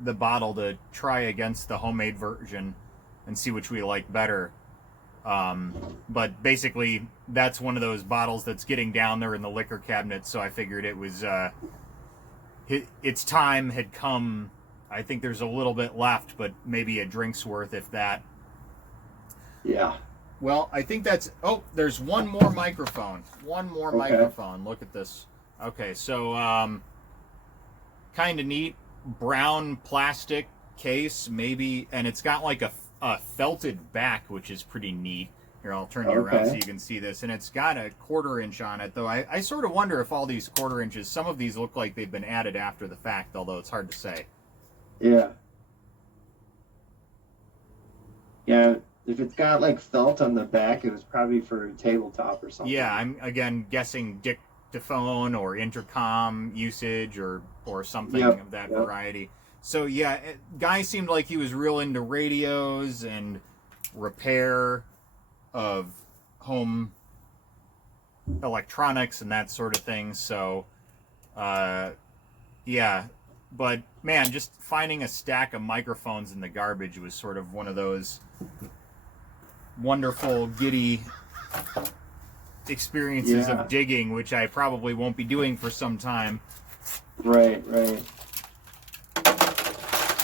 bottle to try against the homemade version and see which we like better. But basically, that's one of those bottles that's getting down there in the liquor cabinet. So I figured it was its time had come. I think there's a little bit left, but maybe a drink's worth, if that. Yeah. Well, I think that's. Oh, there's one more microphone. One more Okay. microphone. Look at this. Okay, so kind of neat brown plastic case, maybe, and it's got like a felted back, which is pretty neat. Here, I'll turn you around so Okay. you can see this, and it's got a 1/4 inch on it. Though I sort of wonder if all these 1/4 inches, some of these look like they've been added after the fact, although it's hard to say. Yeah. Yeah. If it's got like felt on the back, it was probably for a tabletop or Yeah, something. I'm again guessing dictaphone or intercom usage or something Yep. of that Yep. variety. So yeah, guy seemed like he was real into radios and repair of home electronics and that sort of thing. So uh, yeah, but man, just finding a stack of microphones in the garbage was sort of one of those wonderful, giddy experiences Yeah. of digging, which I probably won't be doing for some time. Right. Right.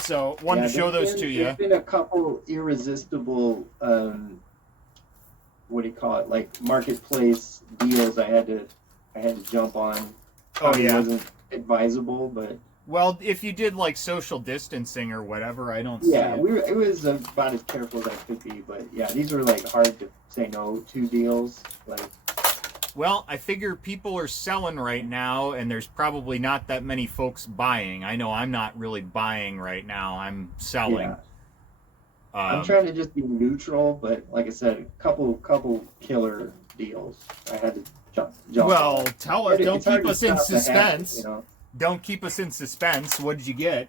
So, wanted Yeah. to show those to There's you. been a couple irresistible, what do you call it? Like marketplace deals. I had to jump on. Oh, Probably yeah. wasn't advisable, but Well, if you did like social distancing or whatever, I don't see yeah, it. it was about as careful as I could be. But yeah, these were like hard to say no to deals. Like, Well, I figure people are selling right now, and there's probably not that many folks buying. I know I'm not really buying right now, I'm selling. yeah, I'm Um, trying to just be neutral, but like I said, a couple killer deals. I had to jump well, on. tell us, don't It's hard keep to us in stop the habit, suspense. Don't keep us in suspense. What did you get?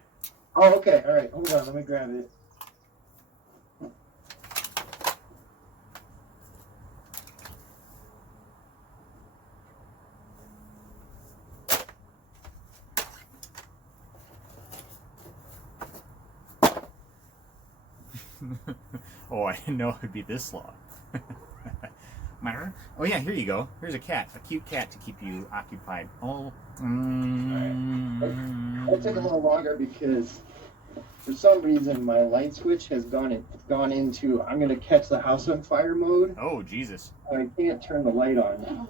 Oh, okay, all right, hold on, let me grab it. Oh, I didn't know it'd be this long. Oh yeah, here you go. Here's a cat, a cute cat to keep you occupied. Oh, That took a little longer because for some reason my light switch has gone into I'm gonna catch the house on fire mode. oh Jesus. I can't turn the light on.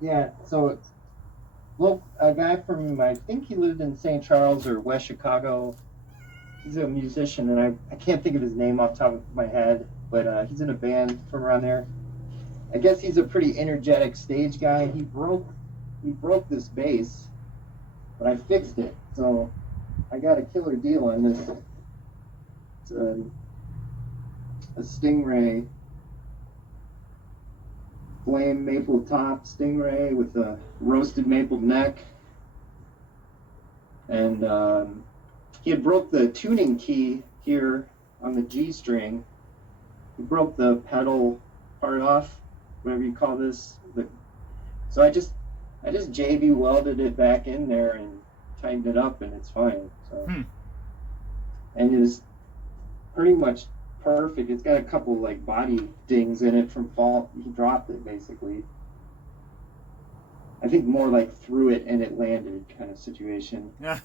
Yeah, so look, a guy from I think he lived in St. Charles or West Chicago. He's a musician, and I can't think of his name off the top of my head, but he's in a band from around there. I guess he's a pretty energetic stage guy. He broke this bass, but I fixed it, so I got a killer deal on this. It's a Stingray, flame maple top Stingray with a roasted maple neck, and he had broke the tuning key here on the G string. He broke the pedal part off, whatever you call this. So I just JB welded it back in there and tightened it up, and it's fine. So and it was pretty much perfect. It's got a couple like body dings in it from fall. He dropped it basically. I think more like threw it and it landed kind of situation. Yeah.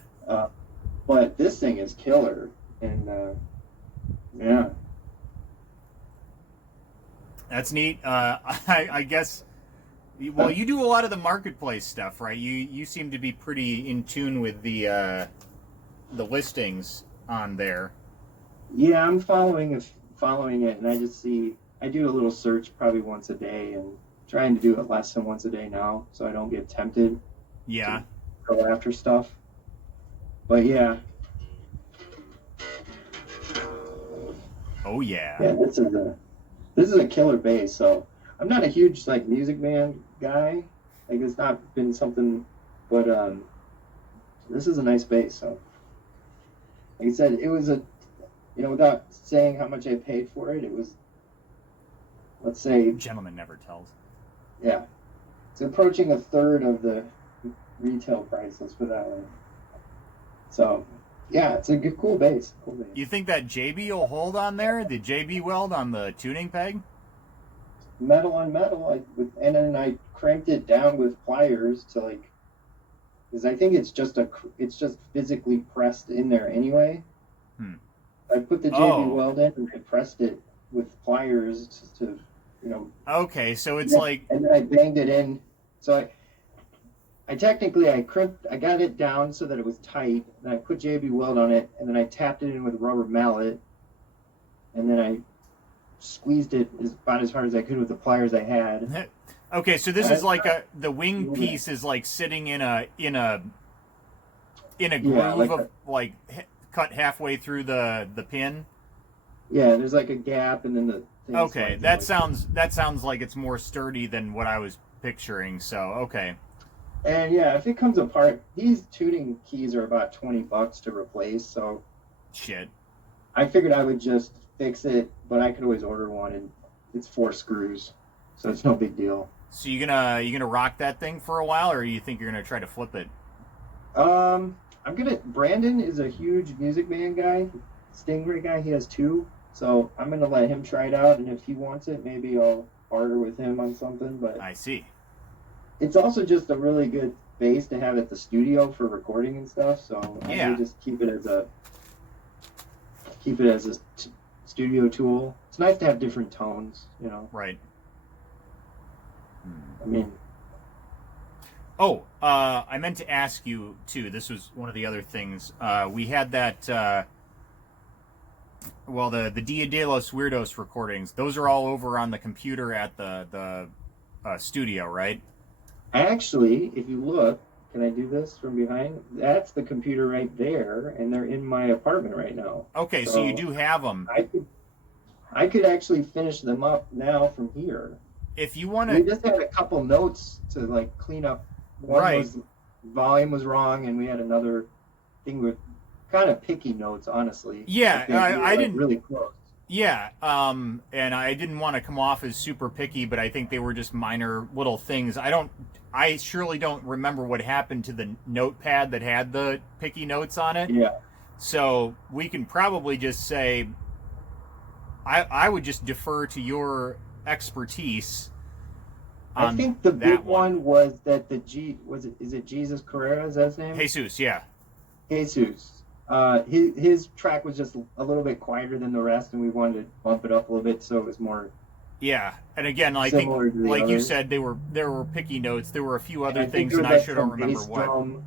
But this thing is killer, and yeah. That's neat. I guess. Well, you do a lot of the marketplace stuff, right? You seem to be pretty in tune with the listings on there. Yeah, I'm following it, and I do a little search probably once a day, and trying to do it less than once a day now, so I don't get tempted Yeah. to go after stuff. But yeah, Oh yeah. yeah, this is a killer bass. So I'm not a huge like Music Man guy. Like it's not been something, but this is a nice bass. So like I said, it was without saying how much I paid for it, it was, let's say, Gentleman never tells. yeah, it's approaching a third of the retail price. Let's put it that way. So yeah, it's a good, cool bass. Cool bass. You think that JB will hold on there? The JB weld on the tuning peg? Metal on metal, and then I cranked it down with pliers to like, because I think it's just physically pressed in there anyway. I put the JB weld in and I pressed it with pliers to, Okay, so it's and then I banged it in. So I technically I got it down so that it was tight, and I put JB weld on it, and then I tapped it in with a rubber mallet, and then I squeezed it about as hard as I could with the pliers I had. Okay, so this is like the wing piece is like sitting in a groove of like cut halfway through the pin. Yeah, there's like a gap, and then the thing okay, that sounds like it's more sturdy than what I was picturing. So okay. And yeah, if it comes apart, these tuning keys are about $20 to replace. So shit. I figured I would just fix it, but I could always order one, and it's 4 screws, so it's no big deal. So you gonna rock that thing for a while, or you think you're gonna try to flip it? Brandon is a huge Music Man guy, Stingray guy. He has 2, so I'm gonna let him try it out, and if he wants it, maybe I'll barter with him on something. But I see. It's also just a really good bass to have at the studio for recording and stuff. So I'm gonna just keep it as a studio tool. It's nice to have different tones, Right. I mean. Oh, I meant to ask you too. This was one of the other things. We had that. The Dia de los Weirdos recordings. Those are all over on the computer at the studio, right? Actually, if you look, can I do this from behind? That's the computer right there, and they're in my apartment right now. Okay, so you do have them. I could actually finish them up now from here. If you want to, we just had a couple notes to like clean up. One was volume was wrong, and we had another thing with kind of picky notes, honestly. Yeah, I didn't really close. Yeah, and I didn't want to come off as super picky, but I think they were just minor little things. I surely don't remember what happened to the notepad that had the picky notes on it. Yeah. So we can probably just say, I would just defer to your expertise. I think the big one was that is it Jesus Carrera, is that his name? Jesus, yeah. Jesus. His track was just a little bit quieter than the rest, and we wanted to bump it up a little bit so it was more. Yeah, and again, I think, like you said, there were picky notes. There were a few other things, and I sure don't remember what.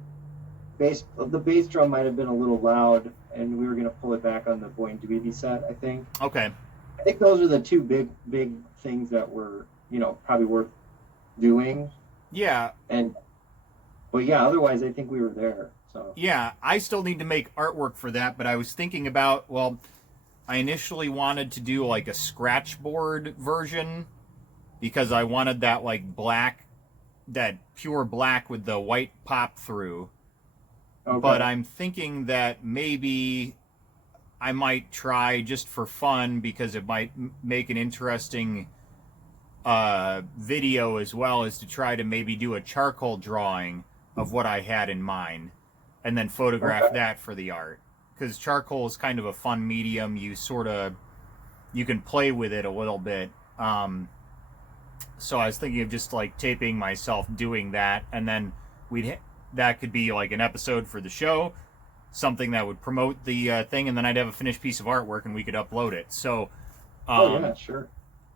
The bass drum might have been a little loud, and we were going to pull it back on the Boeing Dweeby set, I think. Okay. I think those are the 2 big things that were, probably worth doing. Yeah. But yeah, otherwise I think we were there. So. Yeah, I still need to make artwork for that, but I was thinking about, I initially wanted to do like a scratch board version because I wanted that like black, that pure black with the white pop through. Okay. But I'm thinking that maybe I might try just for fun because it might make an interesting video as well, as to try to maybe do a charcoal drawing of what I had in mind and then photograph that for the art. because charcoal is kind of a fun medium. You can play with it a little bit. So I was thinking of just like taping myself doing that, and then that could be like an episode for the show, something that would promote the thing, and then I'd have a finished piece of artwork and we could upload it. So, oh yeah, sure.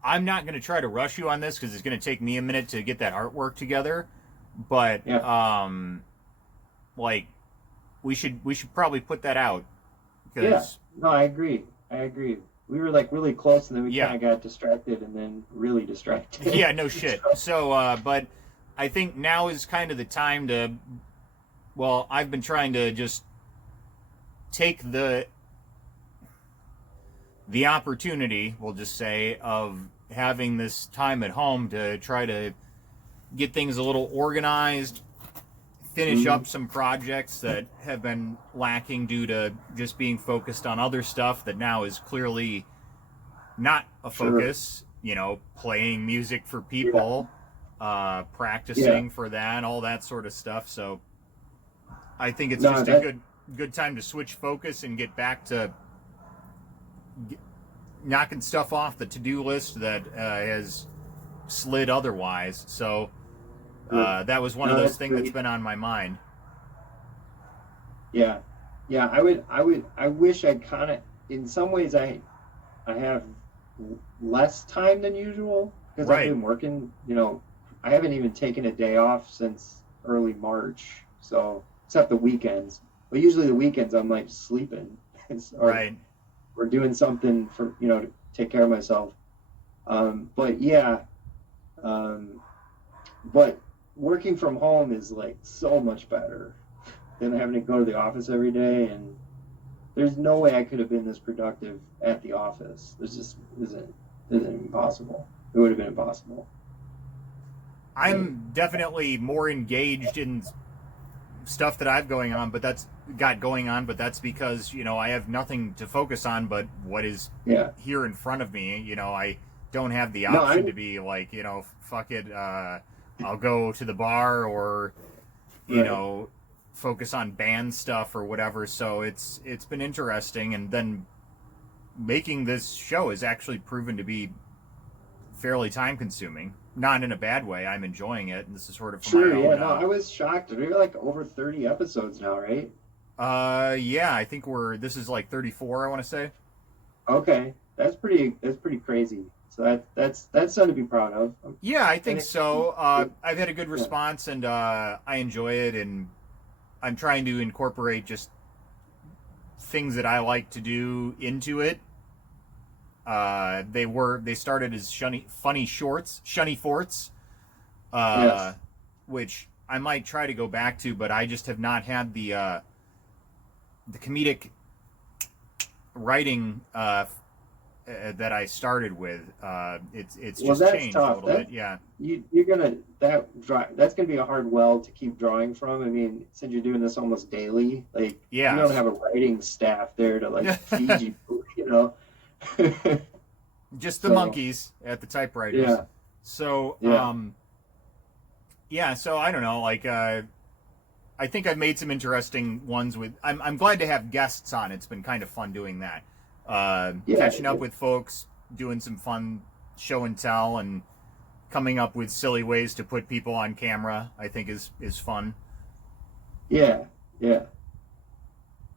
I'm not going to try to rush you on this because it's going to take me a minute to get that artwork together. But like we should probably put that out. Yeah, no, I agree. We were like really close, and then we kind of got distracted, and then really distracted. Yeah, no shit. So, but I think now is kind of the time to. Well, I've been trying to just take the opportunity, we'll just say, of having this time at home to try to get things a little organized, finish up some projects that have been lacking due to just being focused on other stuff that now is clearly not a focus. You know, playing music for people, practicing for that, all that sort of stuff. So I think it's just a good time to switch focus and get back to knocking stuff off the to-do list that has slid otherwise. So that was one of those things that's been on my mind. Yeah. I wish I kind of, in some ways, I have less time than usual because I've been working. You know, I haven't even taken a day off since early March. So except the weekends, but usually the weekends I'm like sleeping, or doing something for to take care of myself. But working from home is like so much better than having to go to the office every day, and there's no way I could have been this productive at the office. There's just isn't impossible. It would have been impossible. I'm definitely more engaged in stuff that I've got going on, but that's because I have nothing to focus on but what is here in front of me. I don't have the option to be like, fuck it, I'll go to the bar or focus on band stuff or whatever. So it's been interesting, and then making this show has actually proven to be fairly time consuming. Not in a bad way. I'm enjoying it, and this is sort of for my own. I was shocked. We're like over 30 episodes now, right? Yeah, I think this is like 34, I want to say. Okay, that's pretty crazy. So that's something to be proud of. Yeah, I think so. I've had a good response, and I enjoy it, and I'm trying to incorporate just things that I like to do into it. They started as funny shorts, shunny forts, which I might try to go back to, but I just have not had the comedic writing that I started with. It's just changed a little bit. Yeah, that's gonna be a hard well to keep drawing from. I mean, since you're doing this almost daily, like you don't have a writing staff there to like feed you, just the monkeys at the typewriters. Yeah. So so I don't know, like I think I've made some interesting ones with I'm glad to have guests on. It's been kind of fun doing that. Catching up with folks, doing some fun show and tell, and coming up with silly ways to put people on camera, I think is fun. Yeah.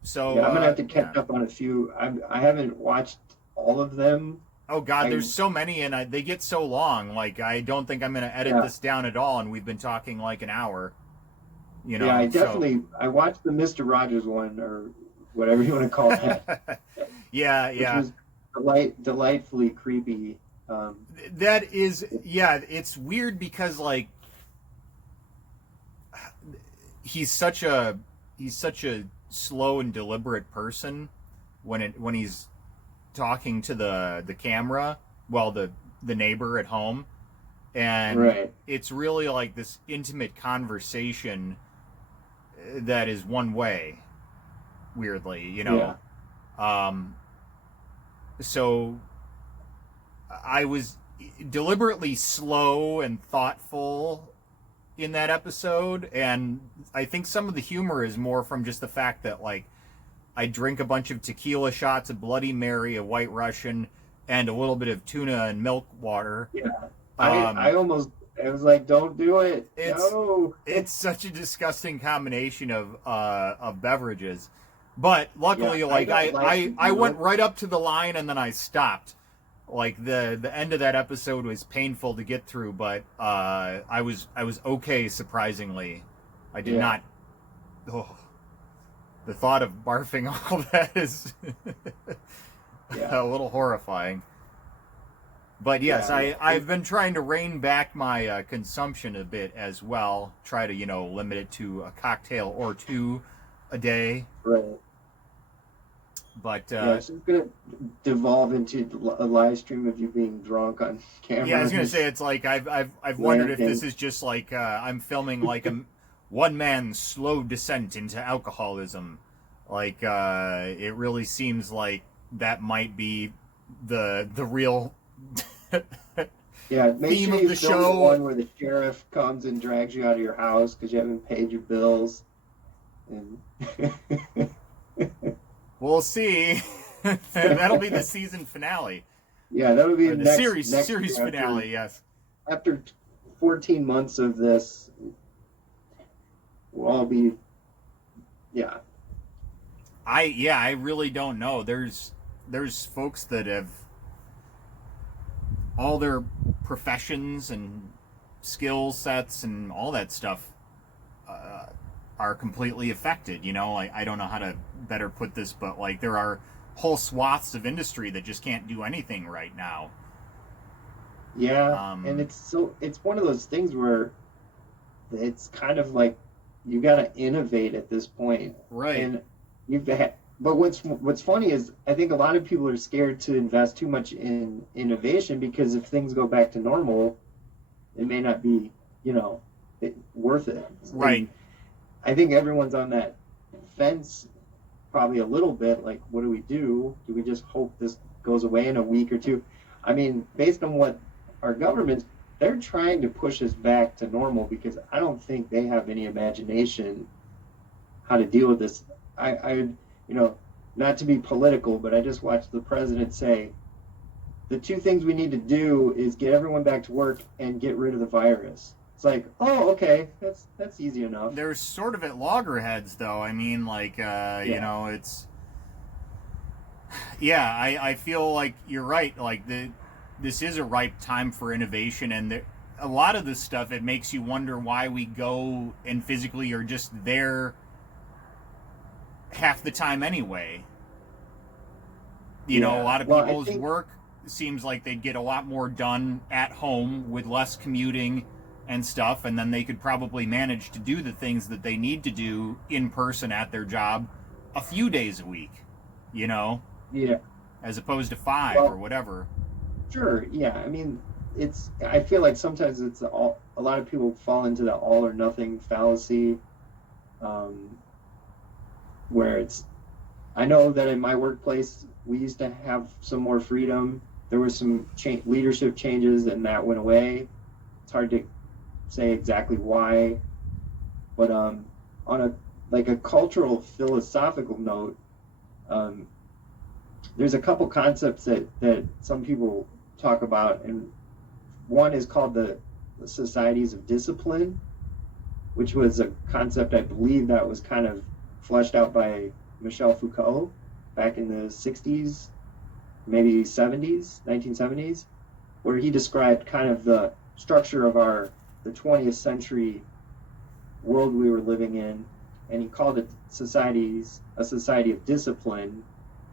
So I'm gonna have to catch up on a few. I haven't watched all of them. Oh God, there's so many, and they get so long. Like, I don't think I'm gonna edit this down at all, and we've been talking like an hour. Yeah, I watched the Mr. Rogers one, or whatever you want to call that. Which was delightfully creepy. That is, it's weird because like he's such a slow and deliberate person when he's talking to the camera, the neighbor at home, and it's really like this intimate conversation that is one way, weirdly, so I was deliberately slow and thoughtful in that episode, and I think some of the humor is more from just the fact that like I drink a bunch of tequila shots, a Bloody Mary, a White Russian, and a little bit of tuna and milk water. Yeah. Um, I was like, don't do it. it's No. it's such a disgusting combination of beverages. But luckily, Yeah, like don't like I went tequila. right up to the line and then I stopped. Like the end of that episode was painful to get through, but I was okay, surprisingly. I did Yeah. not. Oh, the thought of barfing all that is Yeah. a little horrifying. But yes, Yeah. I've been trying to rein back my consumption a bit as well. Try to, limit it to a cocktail or two a day. Right. But Yeah, it's just gonna devolve into a live stream of you being drunk on camera. yeah, I was gonna say it's like I've wondered if this is just like I'm filming like a one man slow descent into alcoholism. Like it really seems like that might be the real Yeah, make theme sure of you the film show. the one where the sheriff comes and drags you out of your house because you haven't paid your bills. And We'll see. That'll be the season finale. yeah, that would be Or the next series year finale, yes. After 14 months of this, we'll all be, yeah. I really don't know. There's folks that have all their professions and skill sets and all that stuff are completely affected. I don't know how to better put this, but like there are whole swaths of industry that just can't do anything right now. Yeah, and it's one of those things where it's kind of like you got to innovate at this point. Right. And but what's funny is I think a lot of people are scared to invest too much in innovation because if things go back to normal, it may not be, worth it. Right. And I think everyone's on that fence probably a little bit like, what do we do? Do we just hope this goes away in a week or two? I mean, based on what our government, they're trying to push us back to normal because I don't think they have any imagination how to deal with this. I not to be political, but I just watched the president say the two things we need to do is get everyone back to work and get rid of the virus. It's like, oh, okay, that's easy enough. They're sort of at loggerheads, though. I mean, like, it's... Yeah, I feel like you're right. Like, this is a ripe time for innovation, and a lot of this stuff, it makes you wonder why we go and physically are just there half the time anyway. A lot of people's work seems like they'd get a lot more done at home with less commuting and stuff, and then they could probably manage to do the things that they need to do in person at their job a few days a week, Yeah. as opposed to 5 or whatever. Sure, yeah. I mean, I feel like sometimes a lot of people fall into the all or nothing fallacy, where I know that in my workplace, we used to have some more freedom. There were some leadership changes and that went away. It's hard to say exactly why, but on a cultural philosophical note, there's a couple concepts that some people talk about, and one is called the societies of discipline, which was a concept I believe that was kind of fleshed out by Michel Foucault back in the 60s, maybe 70s, 1970s, where he described kind of the structure of the 20th century world we were living in, and he called it a society of discipline,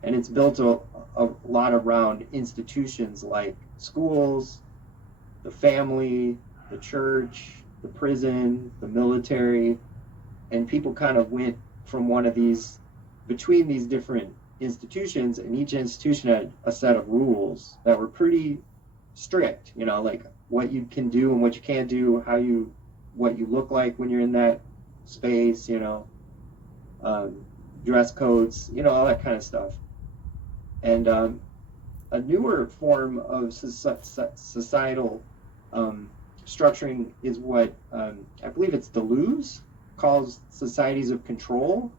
and it's built a lot around institutions like schools, the family, the church, the prison, the military, and people kind of went from between these different institutions, and each institution had a set of rules that were pretty strict, like what you can do and what you can't do, what you look like when you're in that space, dress codes, all that kind of stuff. And a newer form of societal structuring is what I believe it's Deleuze calls societies of control,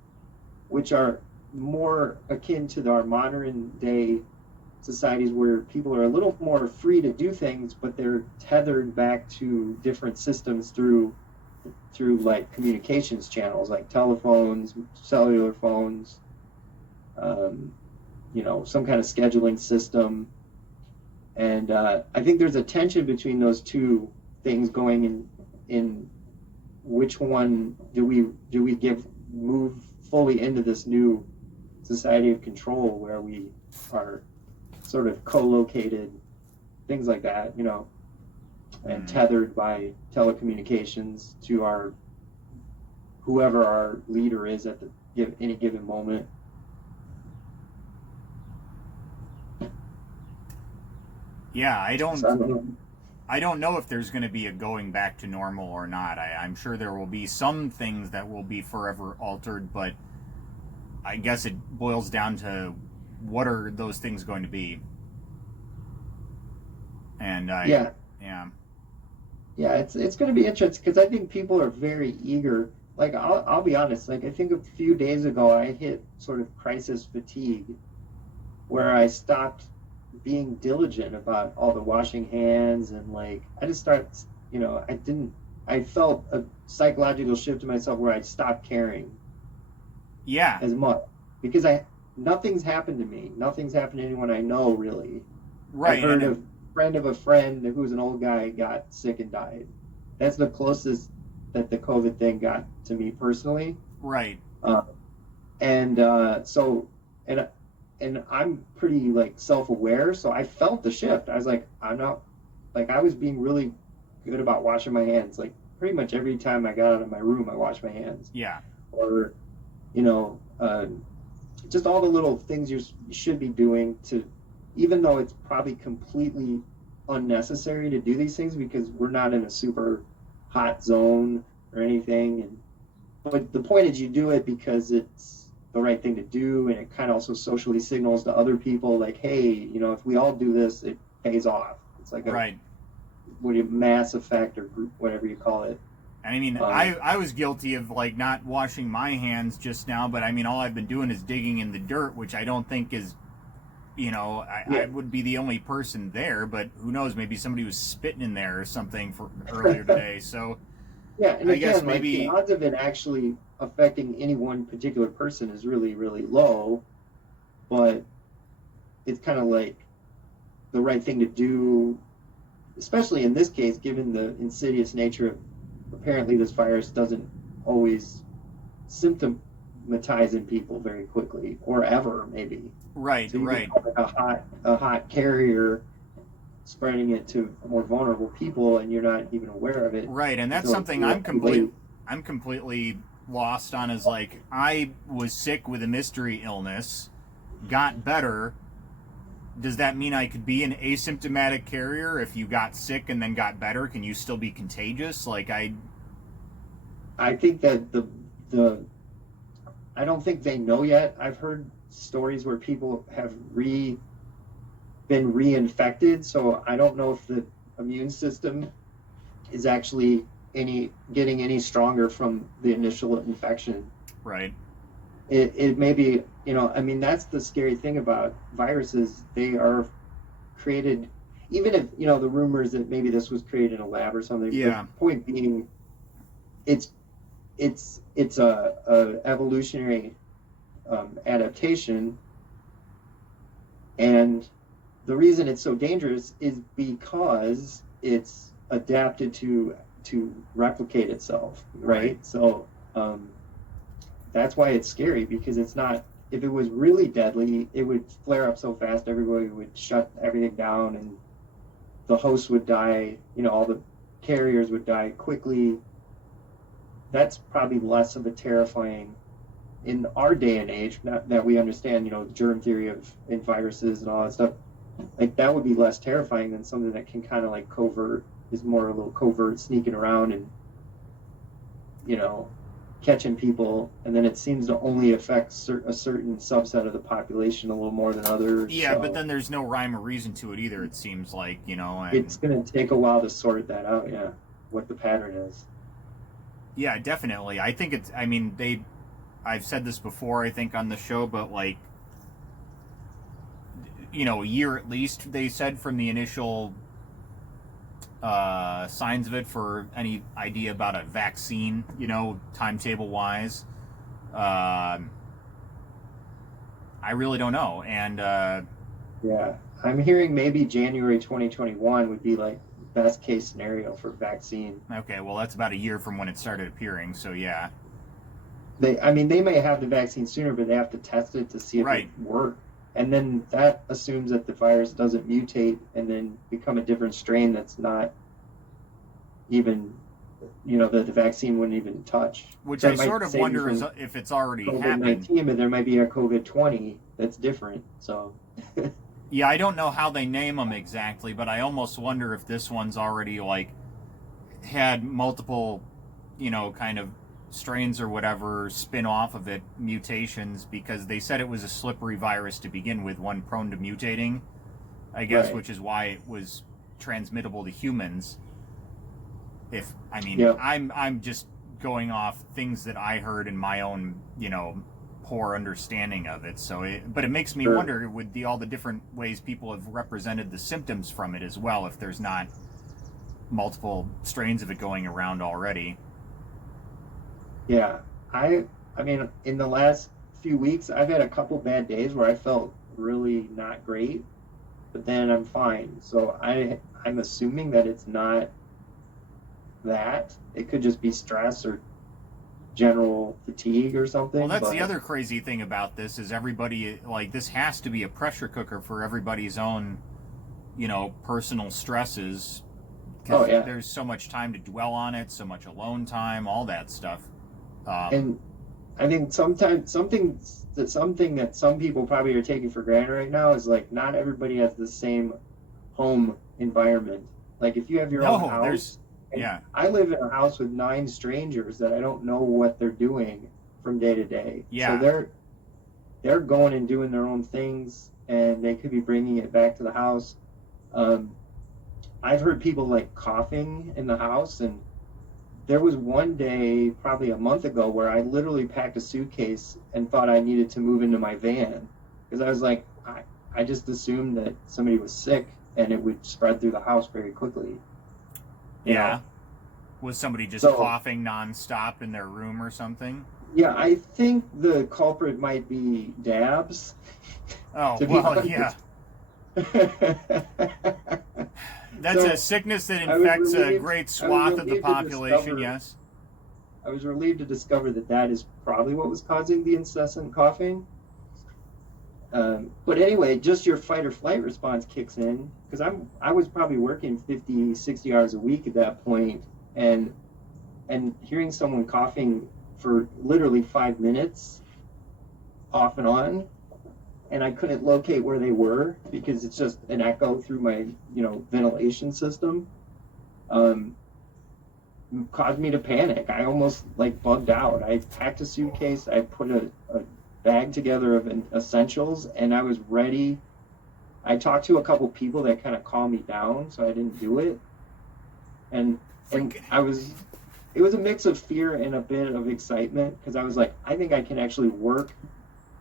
which are more akin to our modern day societies where people are a little more free to do things, but they're tethered back to different systems through like communications channels like telephones, cellular phones, some kind of scheduling system. And I think there's a tension between those two things going in which one do we move fully into this new society of control where we are sort of co-located, things like that, and tethered by telecommunications to our whoever our leader is at any given moment. Yeah, I don't know. I don't know if there's going to be a going back to normal or not. I'm sure there will be some things that will be forever altered, but I guess it boils down to what are those things going to be. And yeah, it's going to be interesting because I think people are very eager. Like I'll be honest. Like I think a few days ago I hit sort of crisis fatigue, where I stopped being diligent about all the washing hands and like I just started. I felt a psychological shift in myself where I stopped caring. Yeah. As much because nothing's happened to me. Nothing's happened to anyone I know really. Right. I heard a friend of a friend who's an old guy got sick and died. That's the closest that the COVID thing got to me personally. Right. And I'm pretty like self-aware, so I felt the shift. I was like, I'm not like I was being really good about washing my hands. Like pretty much every time I got out of my room, I washed my hands. Yeah. Or, just all the little things you should be doing to, even though it's probably completely unnecessary to do these things because we're not in a super hot zone or anything. But the point is you do it because it's the right thing to do, and it kind of also socially signals to other people like, hey, if we all do this, it pays off. It's like right. Mass effect or group, whatever you call it. I mean, I was guilty of like not washing my hands just now, but I mean, all I've been doing is digging in the dirt, which I don't think is, I would be the only person there, but who knows? Maybe somebody was spitting in there or something for earlier today. So yeah, and I again, guess maybe the odds of it actually affecting any one particular person is really, really low, but it's kind of like the right thing to do, especially in this case, given the insidious nature of apparently this virus doesn't always symptomatize in people very quickly or ever maybe. Right, so you right. A hot carrier spreading it to more vulnerable people and you're not even aware of it. Right, and that's something I'm completely lost on is like I was sick with a mystery illness, got better. Does that mean I could be an asymptomatic carrier if you got sick and then got better? Can you still be contagious? Like I think that I don't think they know yet. I've heard stories where people have been reinfected, so I don't know if the immune system is actually getting any stronger from the initial infection. Right. It may be, that's the scary thing about viruses. They are created, even if, the rumors that maybe this was created in a lab or something. Yeah. The point being, it's a evolutionary adaptation, and the reason it's so dangerous is because it's adapted to replicate itself, right? So that's why it's scary, because it's not, if it was really deadly, it would flare up so fast everybody would shut everything down and the host would die, all the carriers would die quickly. That's probably less of a terrifying in our day and age, not that we understand, germ theory in viruses and all that stuff. Like that would be less terrifying than something that can kind of like is more a little covert, sneaking around and, catching people, and then it seems to only affect a certain subset of the population a little more than others. Yeah, so, but then there's no rime or reason to it either, it seems like, And it's going to take a while to sort that out, what the pattern is. Yeah, definitely. I think I've said this before, I think, on the show, but like, a year at least, they said, from the initial signs of it for any idea about a vaccine, timetable wise. I really don't know. And yeah, I'm hearing maybe January 2021 would be like best case scenario for vaccine. okay, well, that's about a year from when it started appearing, so yeah. They may have the vaccine sooner, but they have to test it to see if Right. it works. And then that assumes that the virus doesn't mutate and then become a different strain that's not even, that the vaccine wouldn't even touch. Which So I it might sort of save you wonder from if it's already happened. COVID-19, but there might be a COVID-20 that's different. So, Yeah, I don't know how they name them exactly, but I almost wonder if this one's already, like, had multiple, kind of strains or whatever spin off of it, mutations, because they said it was a slippery virus to begin with, one prone to mutating, I guess, right. which is why it was transmittable to humans. Yep. I'm just going off things that I heard in my own, poor understanding of it. But it makes me Sure. wonder, with all the different ways people have represented the symptoms from it as well, if there's not multiple strains of it going around already. Yeah, I mean, in the last few weeks, I've had a couple bad days where I felt really not great, but then I'm fine. So I'm assuming that it's not that. It could just be stress or general fatigue or something. Well, that's but the other crazy thing about this, is everybody, like, this has to be a pressure cooker for everybody's own, personal stresses. Because yeah. there's so much time to dwell on it, so much alone time, all that stuff. And I think sometimes something that some people probably are taking for granted right now is like not everybody has the same home environment. Like if you have your own house, yeah. I live in a house with 9 strangers that I don't know what they're doing from day to day. Yeah. So they're going and doing their own things, and they could be bringing it back to the house. I've heard people like coughing in the house, and there was one day, probably a month ago, where I literally packed a suitcase and thought I needed to move into my van because I was like, I just assumed that somebody was sick and it would spread through the house very quickly. Yeah. Was somebody just coughing nonstop in their room or something? Yeah, I think the culprit might be dabs. Oh, well, yeah. That's a sickness that infects a great swath of the population, yes. I was relieved to discover that is probably what was causing the incessant coughing. But anyway, just your fight or flight response kicks in, because I was probably working 50, 60 hours a week at that point, and hearing someone coughing for literally 5 minutes off and on, and I couldn't locate where they were because it's just an echo through my, ventilation system, caused me to panic. I almost bugged out. I packed a suitcase, I put a bag together of essentials, and I was ready. I talked to a couple people that kind of calmed me down, so I didn't do it. And it was a mix of fear and a bit of excitement, because I was like, I think I can actually work.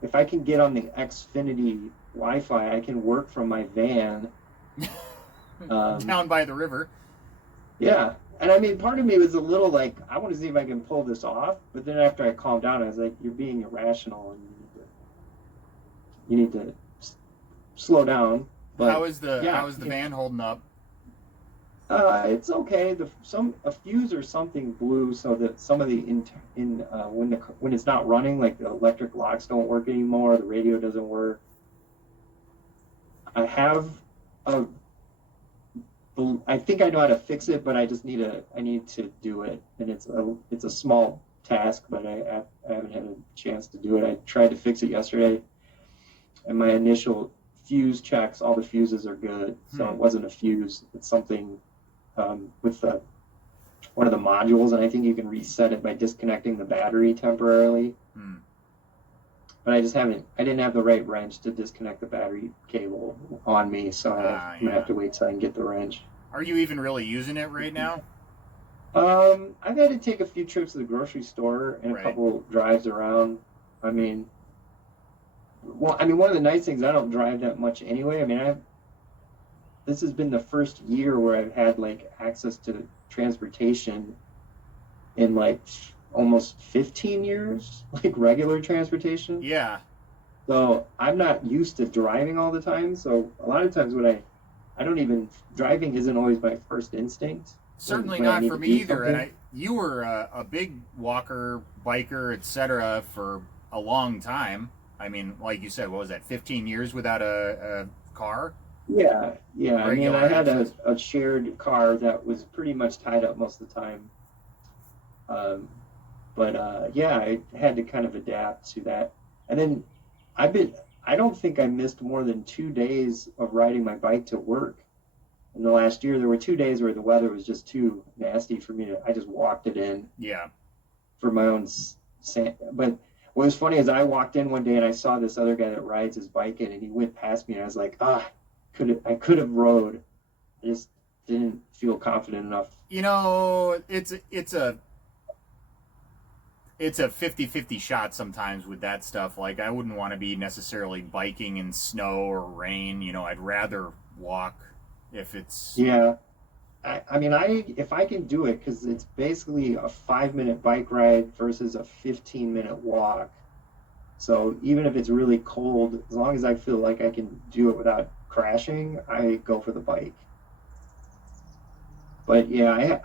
If I can get on the Xfinity Wi-Fi, I can work from my van. Down by the river. Yeah. And I mean, part of me was a little like, I want to see if I can pull this off. But then after I calmed down, I was like, you're being irrational, and you need to slow down. But how is the van holding up? It's okay. A fuse or something blew, so that some of the when it's not running, like the electric locks don't work anymore, the radio doesn't work. I think I know how to fix it, but I need to do it, and it's a small task, but I haven't had a chance to do it. I tried to fix it yesterday, and my initial fuse checks, all the fuses are good, so it wasn't a fuse. It's something with one of the modules, and I think you can reset it by disconnecting the battery temporarily. But I didn't have the right wrench to disconnect the battery cable on me, so I'm gonna have to wait till I can get the wrench. Are you even really using it right now? I've had to take a few trips to the grocery store and a couple drives around. I mean, one of the nice things, I don't drive that much anyway. I mean, this has been the first year where I've had like access to transportation in like almost 15 years, like regular transportation. Yeah. So I'm not used to driving all the time. So a lot of times I don't even, driving isn't always my first instinct. Certainly when I not need for to me do either. And something. you were a big walker, biker, etc. for a long time. I mean, like you said, what was that? 15 years without a car, Yeah. I mean, regular I had access. a shared car that was pretty much tied up most of the time. Um, but yeah, I had to kind of adapt to that. And then I've been, I don't think I missed more than 2 days of riding my bike to work in the last year. There were 2 days where the weather was just too nasty for me to, I just walked it in Yeah. for my own sand. But what was funny is I walked in one day and I saw this other guy that rides his bike in, and he went past me, and I was like, I could have rode. I just didn't feel confident enough. You know, it's a 50-50 shot sometimes with that stuff. Like, I wouldn't want to be necessarily biking in snow or rain. You know, I'd rather walk if it's. Yeah. I mean, if I can do it, because it's basically a 5 minute bike ride versus a 15-minute walk. So even if it's really cold, as long as I feel like I can do it without crashing, I go for the bike. But yeah,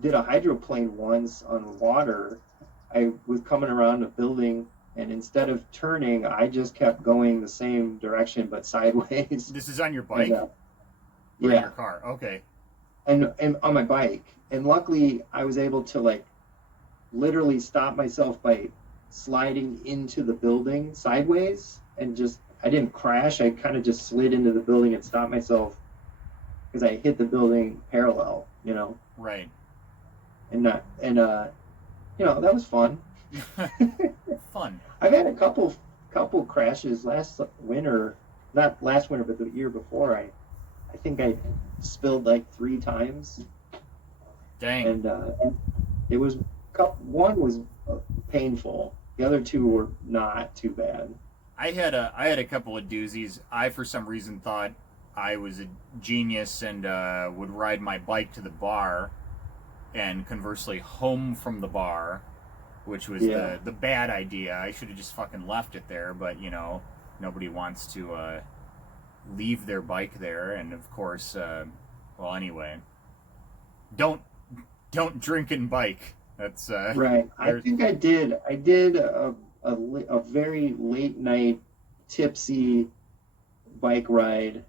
did a hydroplane once on water. I was coming around a building, and instead of turning, I just kept going the same direction but sideways. This is on your And bike or in yeah, your car? Okay. and on my bike. And luckily, I was able to like literally stop myself by sliding into the building sideways, and just I didn't crash. I kind of just slid into the building and stopped myself because I hit the building parallel, Right. and not and that was fun. Fun. I've had a couple crashes last winter, not last winter, but the year before. I think I spilled like 3 times, Dang. and it was one was painful. The other two were not too bad. I had a couple of doozies. I for some reason thought I was a genius and would ride my bike to the bar, and conversely home from the bar, which was Yeah, the bad idea. I should have just fucking left it there, but nobody wants to leave their bike there, and of course, well, anyway, don't don't drink and bike. That's right. I there's think I did. I did a very late night tipsy bike ride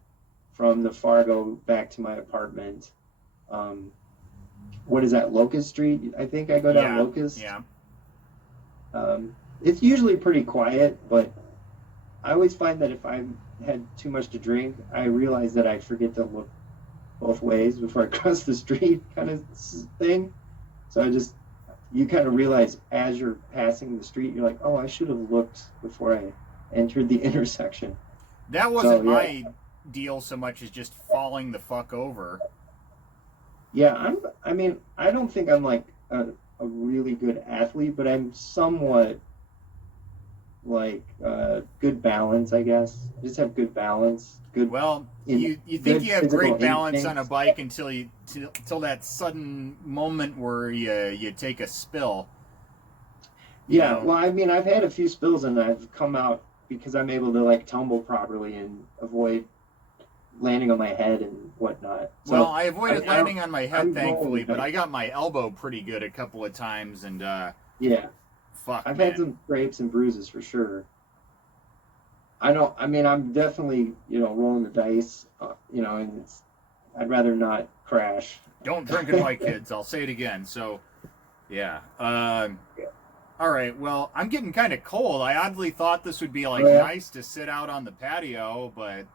from the Fargo back to my apartment. Um, what is that, Locust Street? I think I go down yeah, Locust. yeah. It's usually pretty quiet, but I always find that if I had too much to drink, I realize that I forget to look both ways before I cross the street, kind of thing. So you kind of realize as you're passing the street, you're like, oh, I should have looked before I entered the intersection. That So wasn't yeah, my deal so much as just falling the fuck over. yeah, I mean, I don't think I'm like a really good athlete, but I'm somewhat like good balance, I guess. I just have good balance, Well, in you think good you have physical great balance on a instincts. bike till that sudden moment where you take a spill, you Yeah, know. well, I mean, I've had a few spills and I've come out because I'm able to like tumble properly and avoid landing on my head and whatnot. Well, So I avoided landing on my head I'm rolling the thankfully, but dice. I got my elbow pretty good a couple of times, and Yeah, fuck, I've had man. some scrapes and bruises for sure. I don't. I mean, I'm definitely rolling the dice. And I'd rather not crash. Don't drink and bike, kids. I'll say it again. So, yeah. All right. Well, I'm getting kind of cold. I oddly thought this would be like Yeah. nice to sit out on the patio, but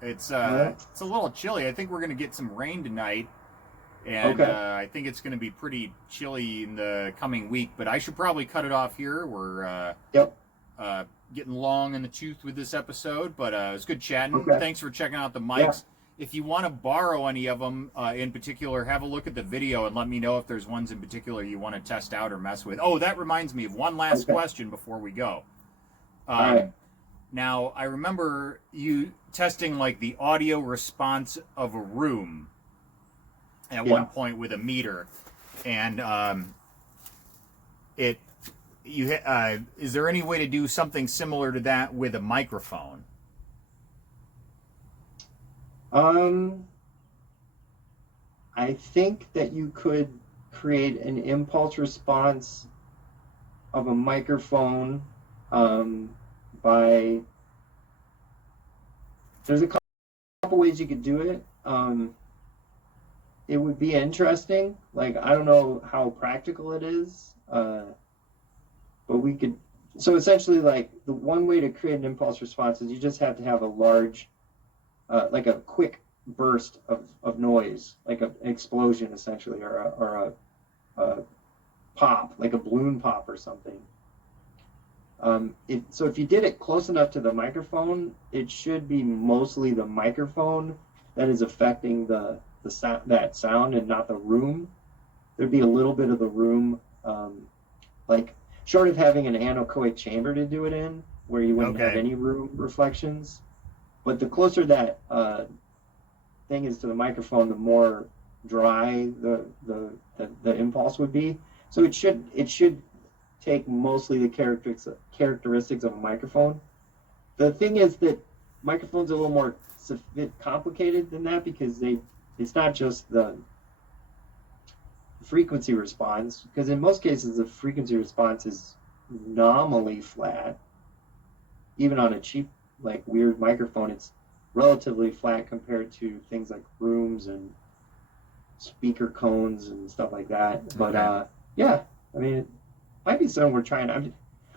it's Yeah. it's a little chilly. I think we're gonna get some rain tonight, and Okay. I think it's gonna be pretty chilly in the coming week. But I should probably cut it off here. We're Yep. getting long in the tooth with this episode, but it was good chatting. Okay. Thanks for checking out the Yeah. mics. if you want to borrow any of them in particular, have a look at the video and let me know if there's ones in particular you want to test out or mess with. Oh, that reminds me of one last question before we go. All right. Now, I remember you testing like the audio response of a room at one point with a meter, and is there any way to do something similar to that with a microphone? I think that you could create an impulse response of a microphone by, there's a couple ways you could do it. It would be interesting. Like, I don't know how practical it is, but we could, so essentially, like, the one way to create an impulse response is you just have to have a large, like a quick burst of noise, like an explosion essentially, or a pop, like a balloon pop or something. So if you did it close enough to the microphone, it should be mostly the microphone that is affecting that sound and not the room. There'd be a little bit of the room, like short of having an anechoic chamber to do it in, where you wouldn't have any room reflections. But the closer that thing is to the microphone, the more dry the impulse would be. So it should take mostly the characteristics of a microphone. The thing is that microphones are a little more complicated than that, because it's not just the frequency response, because in most cases the frequency response is nominally flat. Even on a cheap, like, weird microphone, it's relatively flat compared to things like rooms and speaker cones and stuff like that. But yeah, I mean, it might be something we're trying.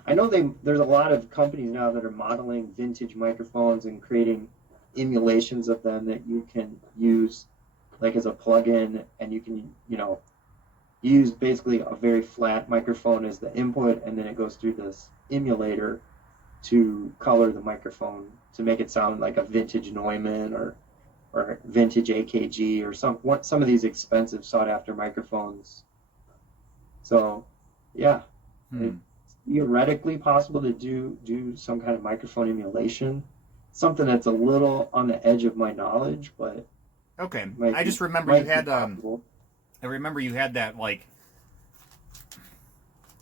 I know there's a lot of companies now that are modeling vintage microphones and creating emulations of them that you can use like as a plug-in, and you can, use basically a very flat microphone as the input, and then it goes through this emulator to color the microphone to make it sound like a vintage Neumann or vintage AKG or some of these expensive sought-after microphones. So, yeah, it's theoretically possible to do some kind of microphone emulation. Something that's a little on the edge of my knowledge, but okay. I just remember you had I remember you had that, like,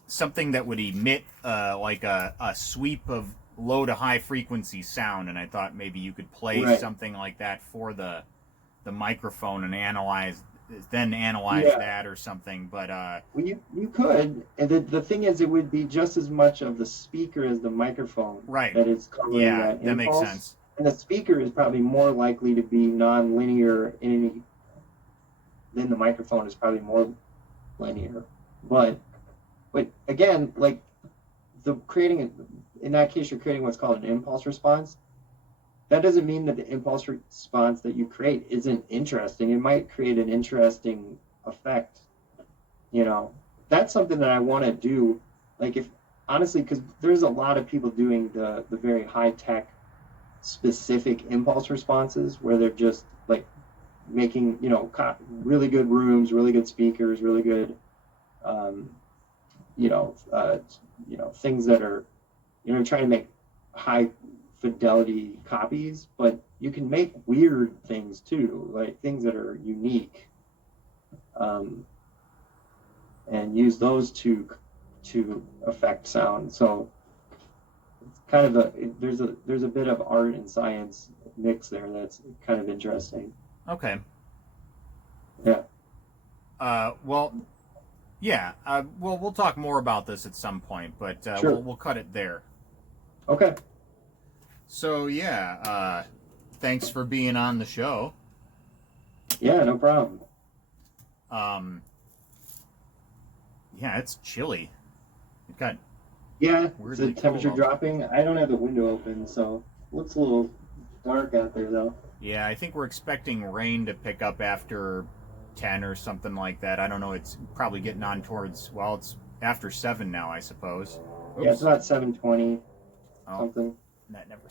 something that would emit like a sweep of low to high frequency sound, and I thought maybe you could play something like that for the microphone and analyze that or something. But well, you could, and the thing is, it would be just as much of the speaker as the microphone that is covering that impulse. Makes sense. And the speaker is probably more likely to be non-linear then the microphone is probably more linear. But again, like, in that case, you're creating what's called an impulse response. That doesn't mean that the impulse response that you create isn't interesting. It might create an interesting effect. That's something that I want to do. Like, honestly, because there's a lot of people doing the very high-tech specific impulse responses where they're just like making, really good rooms, really good speakers, really good, things that are, trying to make high fidelity copies, but you can make weird things too, like things that are unique, and use those to affect sound. So it's kind of there's a bit of art and science mix there that's kind of interesting. Okay. Yeah. Well, yeah. Well, we'll talk more about this at some point, but sure. we'll cut it there. Okay. So yeah, thanks for being on the show. Yeah, no problem. Yeah, it's chilly. It got is the temperature dropping? I don't have the window open, so it looks a little dark out there though. Yeah, I think we're expecting rain to pick up after 10 or something like that. I don't know. It's probably getting on towards, well, it's after 7 now, I suppose. Oops. Yeah, it's about 7:20 something. That never